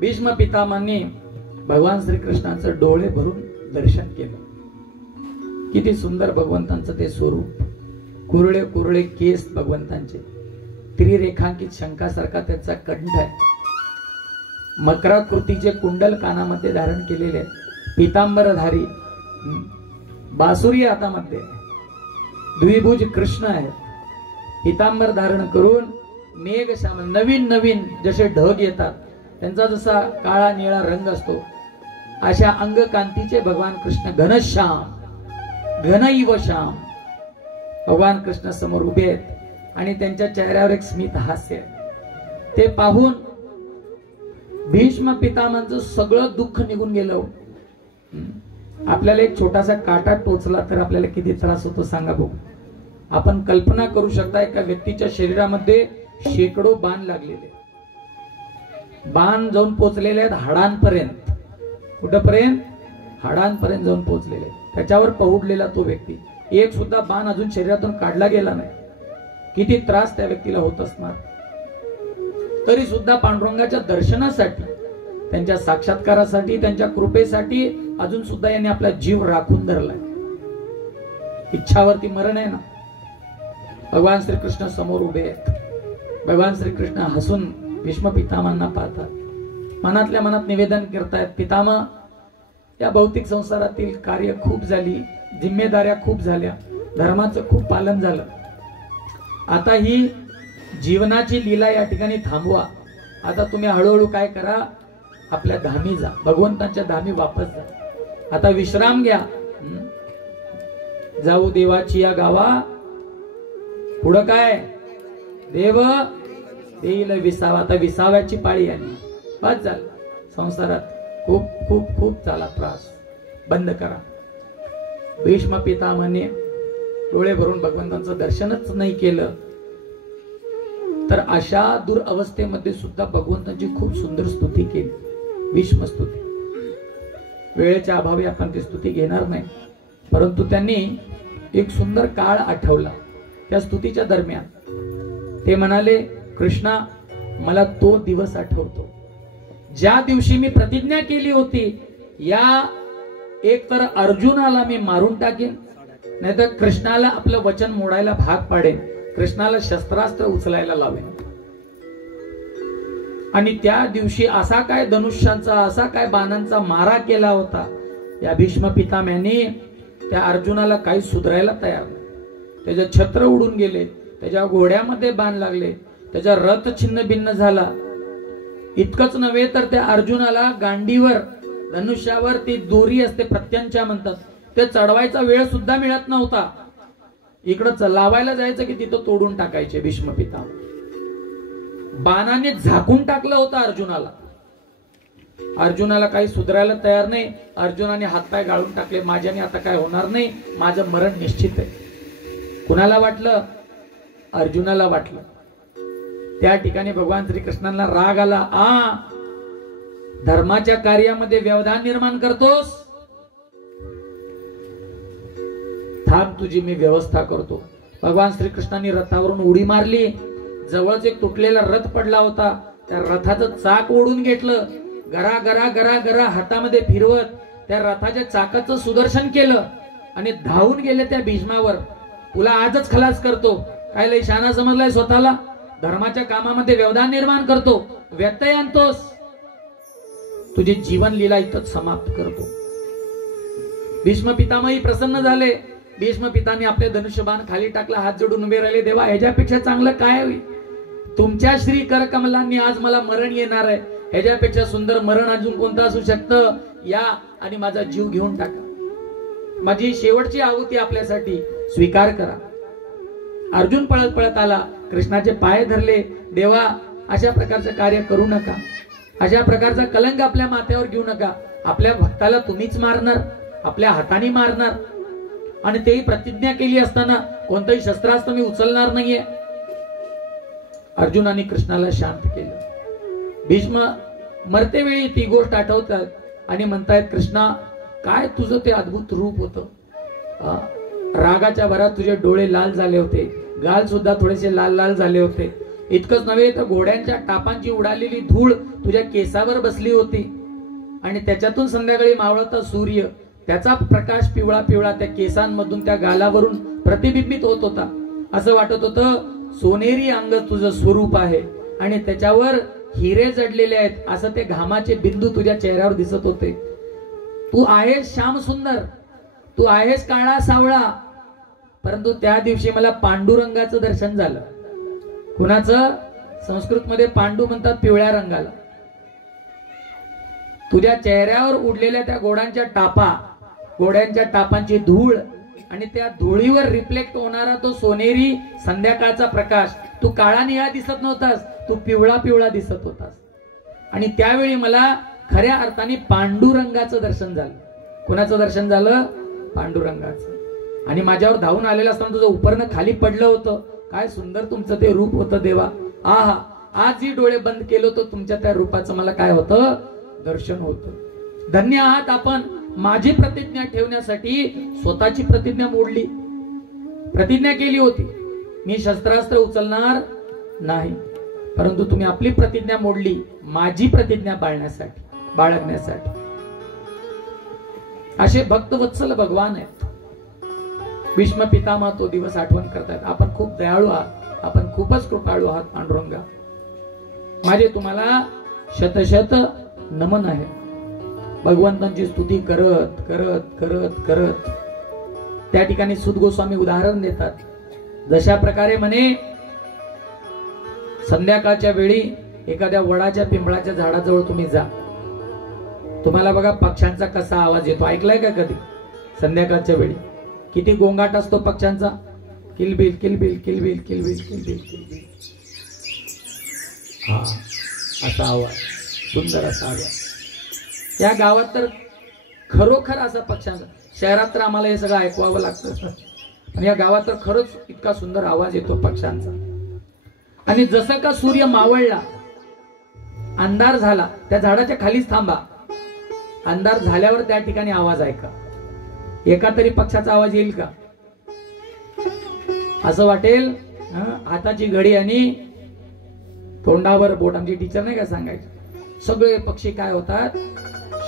भीष्म पितामहाने भगवान श्रीकृष्णांचं डोळे भरून दर्शन केलं. किती सुंदर भगवंतांचं ते स्वरूप, कुरळे कुरळे केस भगवंतांचे, त्रिरेखांकित शंखासारखा त्याचा कंठ आहे, मकराकृतीचे कुंडल कानामध्ये धारण केलेले आहे, पितांबरधारी, बासुरी हातामध्ये, द्विभुज कृष्ण आहे, पितांबर धारण करून मेघश्याम, नवीन नवीन जसे ढग येतात त्यांचा जसा काळा निळा रंग असतो, अशा अंगकांतीचे भगवान कृष्ण घनश्याम, घनैव श्याम भगवान कृष्ण समोर उभे आहेत आणि त्यांच्या चेहऱ्यावर एक स्मित हास्य आहे. ते पाहून भीष्म पितामहांचं सगळं दुःख निघून गेलं. आपल्याला एक छोटासा काटा टोचला तर आपल्याला किती त्रास होतो सांगा बघू. आपण कल्पना करू शकता, एका व्यक्तीच्या शरीरामध्ये शेकडो बाण लागलेले, बाण जाऊन पोचलेले आहेत हाडांपर्यंत. कुठपर्यंत? हाडांपर्यंत जाऊन पोचलेले. त्याच्यावर पहुडलेला तो व्यक्ती, एक सुद्धा बाण अजून शरीरातून काढला गेला नाही. किती त्रास त्या व्यक्तीला होत असणार. तरी सुद्धा पांडुरंगाच्या दर्शनासाठी, त्यांच्या साक्षात्कारासाठी, त्यांच्या कृपेसाठी अजून सुद्धा यांनी आपला जीव राखून धरलाय. इच्छावरती मरण आहे ना. भगवान श्रीकृष्ण समोर उभे आहेत. भगवान श्रीकृष्ण हसून भीष्म पितामहांना पाहतात, मनातल्या मनात निवेदन करतायत, पितामह, या भौतिक संसारातील कार्य खूप झाली, जिम्मेदाऱ्या खूप झाल्या, धर्माचं खूप पालन झालं, आता ही जीवनाची लीला या ठिकाणी थांबवा. आता तुम्ही हळूहळू काय करा, आपल्या धामी जा, भगवंतांच्या धामी वापस जा, आता विश्राम घ्या. जाऊ देवाची या गावा, पुढं काय, देव देईल विसावा. आता विसाव्याची पाळी आली, बस झालं. संसारात खूप खूप खूप झाला त्रास, बंद करा. भीष्म पितामहाने डोळे भरून भगवंतांचं दर्शनच नाही केलं, तर अशा दुरवस्थेमध्ये सुद्धा भगवंतांची खूप सुंदर स्तुती केली, भीष्म स्तुती. वेळेच्या अभावी आपण ती स्तुती घेणार नाही, परंतु त्यांनी एक सुंदर काळ आठवला त्या स्तुतीच्या दरम्यान. ते म्हणाले, कृष्णा, मला तो दिवस आठवतो ज्या दिवशी मी प्रतिज्ञा केली होती, या एक तर अर्जुनाला मी मारून टाकेन, नाहीतर कृष्णाला आपलं वचन मोडायला भाग पाडेन, कृष्णाला शस्त्रास्त्र उचलायला लावेन. आणि त्या दिवशी असा काय धनुष्यांचा, असा काय बाणांचा मारा केला होता या भीष्म पितामहाने, त्या अर्जुनाला काही सुधारायला तयार नाही. त्याचे छत्र उडून गेले, त्याच्या घोड्यामध्ये बाण लागले, त्याचा रथ छिन्न भिन्न झाला. इतकंच नव्हे तर त्या अर्जुनाला गांडीवर, धनुष्यावर ती दोरी असते, प्रत्यंचा म्हणतात, ते चढवायचा वेळ सुद्धा मिळत नव्हता. इकडं लावायला जायचं की तिथं तोडून टाकायचे भीष्म पितामह. बाणाने झाकून टाकलं होतं अर्जुनाला. अर्जुनाला काही सुधारायला तयार नाही. अर्जुनाने हातपाय गाळून टाकले, माझ्याने आता काय होणार नाही, माझं मरण निश्चित आहे. कुणाला वाटलं? अर्जुनाला वाटलं. त्या ठिकाणी भगवान श्रीकृष्णांना राग आला. धर्माच्या कार्यामध्ये व्यवधान निर्माण करतोस, थांब, तुझी मी व्यवस्था करतो. भगवान श्रीकृष्णांनी रथावरून उडी मारली. जवळच एक तुटलेला रथ पडला होता, त्या रथाचं चाक ओढून घेतलं, गरा गरा गरा गरा हातामध्ये फिरवत त्या रथाच्या चाकाचं सुदर्शन केलं आणि धावून गेले त्या भीष्मावर. तुला आजच खलास करतो, काय लय शहाणा समजलाय स्वतःला? धर्माच्या कामामध्ये व्यवधान निर्माण करतो, व्यत्यय आणतोस, तुझी जीवन लीला इथंच समाप्त करतो. भीष्म पितामही प्रसन्न झाले. भीष्म पितांनी आपले धनुष्यबाण खाली टाकला, हात जोडून उभे राहिले. देवा, ह्याच्यापेक्षा चांगलं काय होईल? तुमच्या श्री करकमलांनी आज मला मरण येणार आहे, ह्याच्यापेक्षा सुंदर मरण अजून कोणतं असू शकतं? या आणि माझा जीव घेऊन टाका. माझी शेवटची आहुती आपल्यासाठी स्वीकार करा. अर्जुन पळत पळत आला, कृष्णाचे पाय धरले. देवा, अशा प्रकारचं कार्य करू नका, अशा प्रकारचा कलंक आपल्या माथ्यावर घेऊ नका. आपल्या भक्ताला तुम्हीच मारणार, आपल्या हाताने मारणार, आणि तेही प्रतिज्ञा केली असताना कोणतंही शस्त्रास्त्र मी उचलणार नाहीये. अर्जुनाने कृष्णाला शांत केलं. भीष्म मरते वेळी ती गोष्ट आठवतात आणि म्हणतायत, कृष्णा, काय तुझं ते अद्भुत रूप होतं. रागाच्या भरात तुझे डोळे लाल झाले होते, गाल सुद्धा थोडेसे लाल लाल झाले होते. इतकंच नव्हे तर घोड्यांच्या टापांची उडालेली धूळ तुझ्या केसावर बसली होती, आणि त्याच्यातून संध्याकाळी मावळता सूर्य, त्याचा प्रकाश पिवळा पिवळा त्या केसांमधून त्या गालावरून प्रतिबिंबित होत होता. असं वाटत होतं सोनेरी अंग तुझं स्वरूप आहे आणि त्याच्यावर हिरे जडलेले आहेत, असं ते घामाचे बिंदू तुझ्या चेहऱ्यावर दिसत होते. तू आहेस श्याम सुंदर, तू आहेस काळा सावळा, परंतु त्या दिवशी मला पांडुरंगाचं दर्शन झालं. कुणाचं? संस्कृत मध्ये पांडू म्हणतात पिवळ्या रंगाला. तुझ्या चेहऱ्यावर उडलेल्या त्या घोड्यांच्या टापा, घोड्यांच्या टापांची धूळ आणि त्या धुळीवर रिफ्लेक्ट होणारा तो सोनेरी संध्याकाळचा प्रकाश, तू काळा निळा दिसत नव्हतास, तू पिवळा पिवळा दिसत होतास. आणि त्यावेळी मला खऱ्या अर्थाने पांडुरंगाचं दर्शन झालं. कुणाचं दर्शन झालं? पांडुरंगाचं. आणि माझ्यावर धावून आलेलं असताना तुझं उपरणं खाली पडलं होतं. काय सुंदर तुमचं ते रूप होतं देवा. आहा, आज जी डोळे बंद केलं होतं तुमच्या त्या रूपाचं मला काय होतं? दर्शन होतं. धन्य आहात आपण. माझी प्रतिज्ञा ठेवण्यासाठी स्वतःची प्रतिज्ञा मोडली. प्रतिज्ञा केली होती मी शस्त्रास्त्र उचलणार नाही, परंतु तुम्ही आपली प्रतिज्ञा मोडली माझी प्रतिज्ञा बाळगण्यासाठी. असे भक्तवत्सल भगवान आहेत. भीष्म पितामह तो दिवस आठवण करतात. आपण खूप दयाळू आहात, आपण खूपच कृपाळू आहात पांडुरंगा. माझे तुम्हाला शतशत नमन आहे. भगवंतांची स्तुती करत करत करत करत त्या ठिकाणी सूत गोस्वामी उदाहरण देतात. जशा प्रकारे म्हणे संध्याकाळच्या वेळी एखाद्या वडाच्या पिंपळाच्या झाडाजवळ तुम्ही जा, तुम्हाला बघा पक्ष्यांचा कसा आवाज येतो. ऐकलाय का कधी? संध्याकाळच्या वेळी किती गोंगाट असतो पक्ष्यांचा. किलबिल किलबिल किलबिल किलबिल किलबिल किलबिल, हा असा आवाज, सुंदर असा आवाज. या गावात तर खरोखर असा पक्ष्यांचा, शहरात तर आम्हाला हे सगळं ऐकवावं लागतं, पण या गावात तर खरंच इतका सुंदर आवाज येतो पक्ष्यांचा. आणि जसं का सूर्य मावळला, अंधार झाला, त्या झाडाच्या खालीच थांबा. अंधार झाल्यावर त्या ठिकाणी आवाज ऐका. एका तरी पक्षाचा आवाज येईल का? असं वाटेल हाताची घडी आणि तोंडावर बोट. आमची टीचर नाही का सांगायची, सगळे पक्षी काय होतात?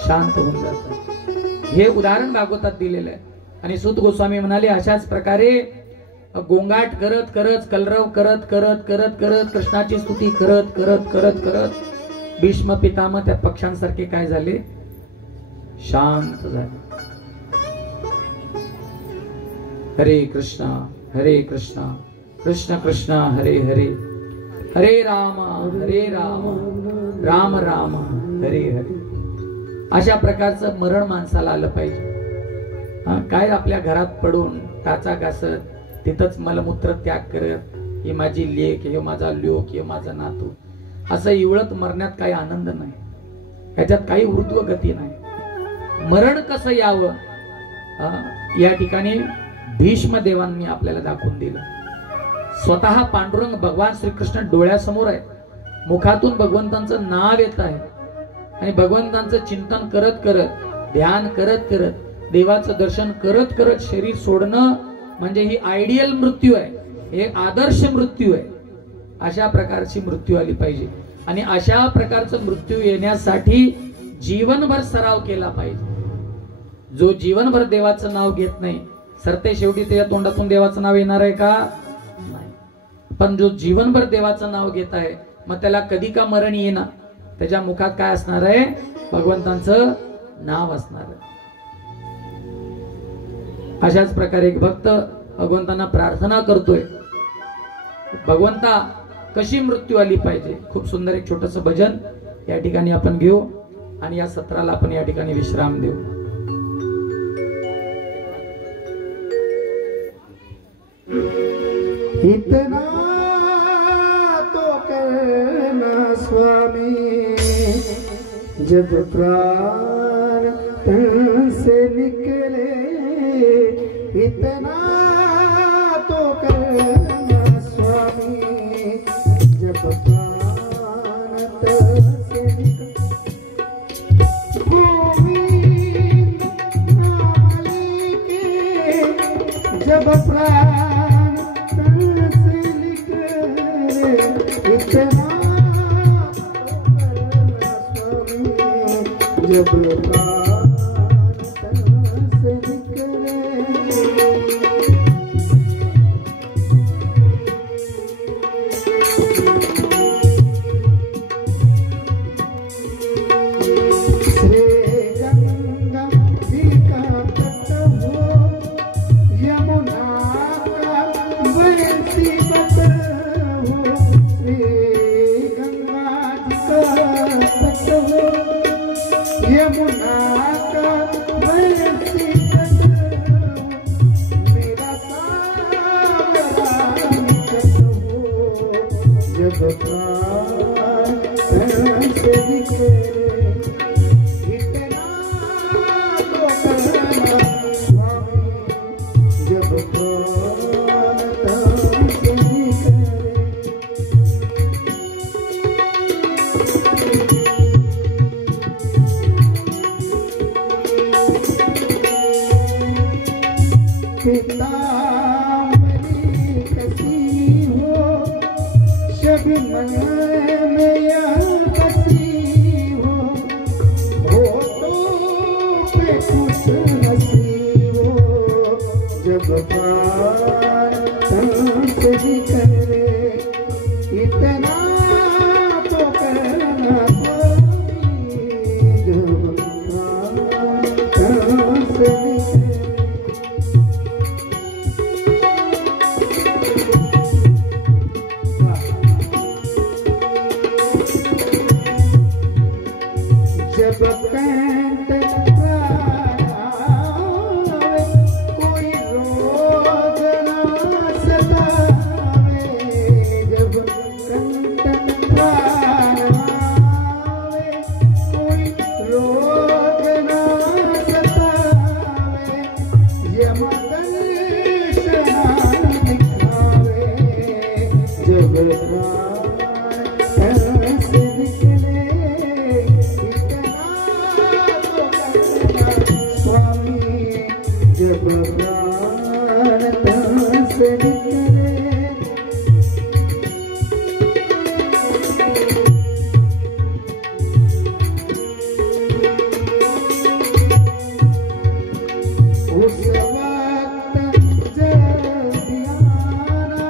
शांत होऊन जातात. हे उदाहरण भागवतात दिलेलं आहे. आणि सूत गोस्वामी म्हणाले अशाच प्रकारे गोंगाट करत करत, कलरव करत करत करत करत, कृष्णाची स्तुती करत करत करत करत भीष्म पितामह त्या पक्ष्यांसारखे काय झाले? शांत झाले. हरे कृष्णा हरे कृष्णा कृष्ण कृष्ण हरे हरे, हरे राम राम राम हरे हरे. अशा प्रकारचं मरण माणसाला आलं पाहिजे. काय आपल्या घरात पडून टाचा घासत तिथंच मलमूत्र त्याग करत, ही माझी लेक, हे माझा लोक, हे माझा नातू, असं इवळत मरण्यात काही आनंद नाही. ह्याच्यात काही ऊर्ध्व गती नाही. मरण कसं यावं या ठिकाणी भीष्म देवांनी आपल्याला दाखवून दिलं. स्वतः पांडुरंग भगवान श्रीकृष्ण डोळ्यासमोर आहे, मुखातून भगवंतांचं नाव येत आहे आणि भगवंतांचं चिंतन करत करत, ध्यान करत करत, देवाचं दर्शन करत करत शरीर सोडणं म्हणजे ही आयडियल मृत्यू आहे, हे आदर्श मृत्यू आहे. अशा प्रकारची मृत्यू आली पाहिजे. आणि अशा प्रकारचं मृत्यू येण्यासाठी जीवनभर सराव केला पाहिजे. जो जीवनभर देवाचं नाव घेत नाही, सरते शेवटी त्याच्या तोंडातून देवाचं नाव येणार आहे का? नाही. पण जो जीवनभर देवाचं नाव घेत आहे मग त्याला कधी का मरण येणार? त्याच्या मुखात काय असणार आहे? भगवंतांचं नाव असणार आहे. अशाच प्रकारे एक भक्त भगवंतांना प्रार्थना करतोय, भगवंता कशी मृत्यू आली पाहिजे. खूप सुंदर एक छोटस भजन या ठिकाणी आपण घेऊ आणि या सत्राला आपण या ठिकाणी विश्राम देऊ. इतना तो करना स्वामी, जब प्राण तन से निकले. इतना तो करना स्वामी, जब प्राण तन से निकले. गोविंद नाम लेके जब प्राण तन से निकले. इतना जब प्राण तन से निकले. श्री गंगा जी का तट हो, यमुना का बंसी बट हो. श्री गंगा जी का तट हो, यमुना का बंसी बट हो. मेरा सावरा निकट हो, जब प्राण तन से निकले. इतना तो करना स्वामी, जब प्राण तन से निकले. पीताम्बरी कसी हो, शबनम में यह कसी हो. होठों पे कुछ हंसी हो, जब प्राण तन से निकले. इतना तो करना स्वामी, जब प्राण तन से निकले. जब कंठ आवे, कोई रोग ना सतावे. जब कंठ आवे, कोई रोग ना सतावे. यम दर्शन दिखावे, जब प्राण तन से निकले. स्वामी, जब प्राण तन से निकले. उस वक्त जब आना,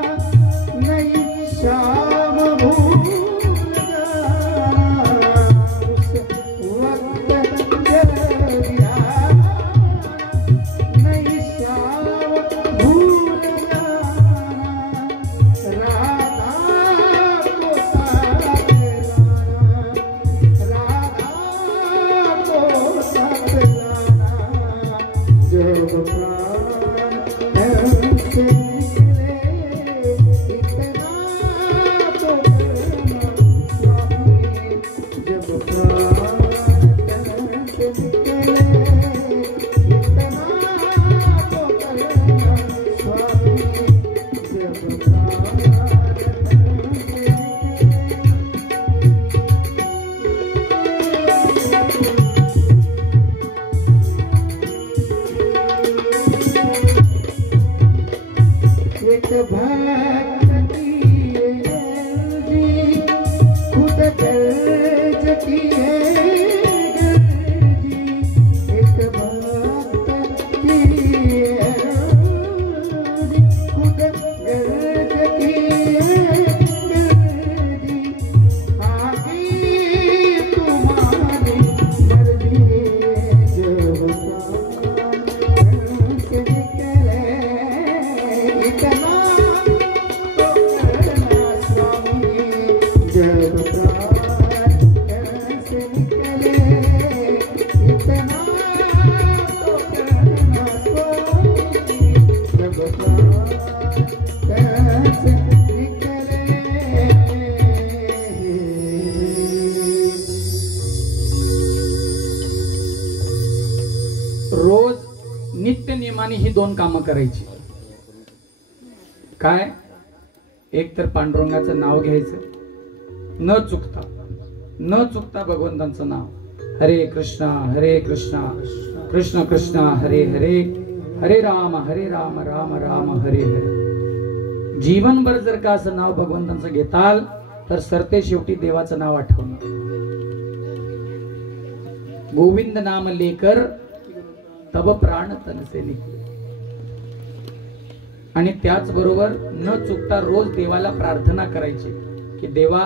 नई शाम भूल जाना. उस वक्त जब नई शाम भूल जाना. राधा को साथ लाना, राधा को साथ लाना. जब प्राण तन से निकले. इतना माणसाने ही दोन कामं करायची. काय? एक तर पांडुरंगाचं नाव घ्यायचं, न चुकता भगवंतांचं नाव. हरे कृष्णा कृष्ण कृष्ण हरे हरे, हरे राम राम राम हरे हरे. जीवनभर जर का असं नाव भगवंतांचं घेताल तर सरते शेवटी देवाचं नाव आठवणं. गोविंद नाम लेकर तब प्राण तन से निकले. आणि त्याचबरोबर न चुकता रोज देवाला प्रार्थना करायची की देवा,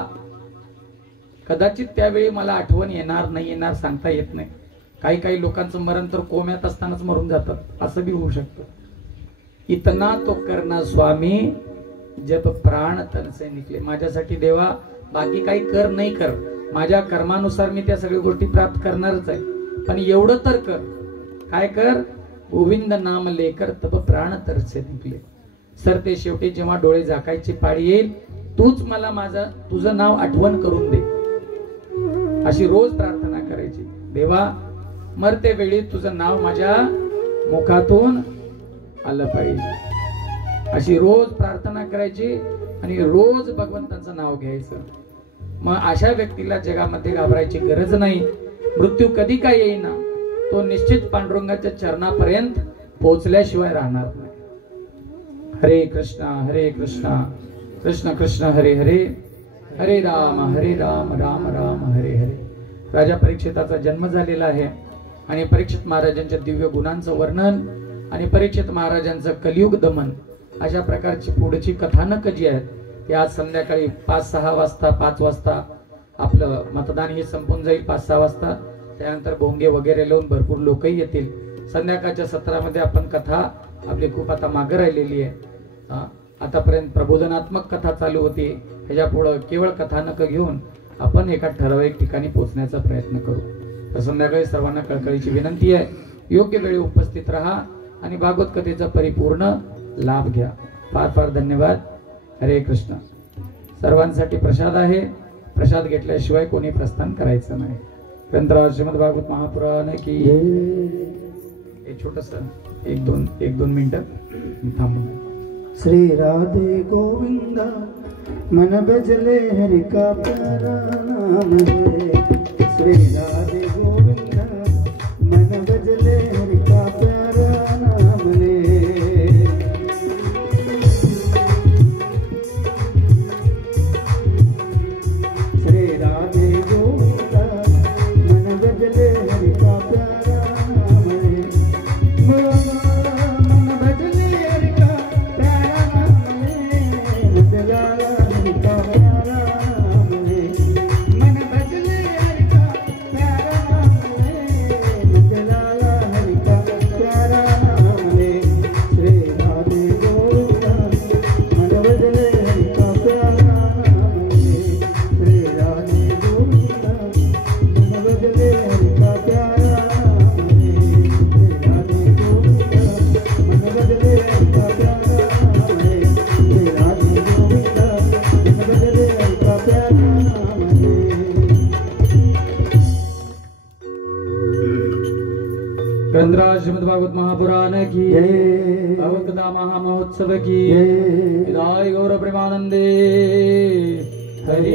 कदाचित त्यावेळी मला आठवण येणार नाही येणार सांगता येत नाही. काही लोकांचं मरण तर कोम्यात असतानाच मरून जातात, असं बी होऊ शकतं. इतना तो करना स्वामी जब प्राण तन से निकले. माझ्यासाठी देवा बाकी काही कर नाही कर, माझ्या कर्मानुसार मी त्या सगळ्या गोष्टी प्राप्त करणारच आहे, पण एवढं तर कर. काय कर? गोविंद नाम लेकर तब प्राण तर से निकले. सर ते शेवटी जेव्हा डोळे झाकायची पाळी येईल, तूच मला तुझं नाव आठवण करून दे, अशी रोज प्रार्थना करायची. देवा, मरते वेळी तुझं नाव माझ्या मुखातून आलं पाहिजे, अशी रोज प्रार्थना करायची आणि रोज भगवंताचं नाव घ्यायचं. मग अशा व्यक्तीला जगामध्ये घाबरायची गरज नाही. मृत्यू कधी काय येईना, तो निश्चित पांडुरंगाच्या चरणापर्यंत पोहोचल्याशिवाय राहणार नाही. हरे कृष्णा कृष्ण कृष्ण हरे हरे, हरे राम राम राम हरे हरे. राजा परीक्षिताचा जन्म झालेला आहे आणि परीक्षित महाराजांच्या दिव्य गुणांचं वर्णन आणि परीक्षित महाराजांचं कलियुग दमन, अशा प्रकारची पुढची कथानक जी आहेत ती आज संध्याकाळी 5-6 वाजता 5 वाजता आपलं मतदान हे संपून जाईल. 5-6 वाजता त्यानंतर भोंगे वगैरे लावून भरपूर लोकही येतील. संध्याकाळच्या सत्रामध्ये आपण कथा आपली खूप आता मागे राहिलेली आहे. आतापर्यंत प्रबोधनात्मक कथा चालू होती, ह्याच्या पुढे केवळ कथानक घेऊन आपण एका ठराविक ठिकाणी पोहोचण्याचा प्रयत्न करू. तर संध्याकाळी सर्वांना कळकळीची विनंती आहे, योग्य वेळी उपस्थित राहा आणि भागवत कथेचा परिपूर्ण लाभ घ्या. फार फार धन्यवाद. हरे कृष्ण. सर्वांसाठी प्रसाद आहे, प्रसाद घेतल्याशिवाय कोणी प्रस्थान करायचं नाही. ग्रंथराज श्रीमद भागवत महापुराण की एक छोटस 1-2 मिनिटं थांबून. श्री राधे गोविंदा मन बजले हरि का प्यारा नाम है. श्री राधे गोविंदा मन बजले हरि का प्यारा नाम है. श्री राधे गोविंदा मन बजले हरि का प्यारा नाम है. मन बजले हरि का प्यारा नाम है. बजलाला हरि का प्यारा नाम है. मन बजले हरि का प्यारा नाम है. बजलाला हरि का प्यारा नाम है. श्री राधे गोविंदा मन बजले हरि का प्यारा नाम है. श्री राधे गोविंदा मन बजले हरि का प्यारा नाम है. श्री राधे गोविंदा मन बजले हरि का प्यारा नाम है. श्री राधे गोविंदा मन बजले हरि का प्यारा नाम है. ग्रंथराज श्रीमद भागवत महापुराण की जय. भागवत महोत्सव की जय. विदाय गौर प्रेमानंदे. हरि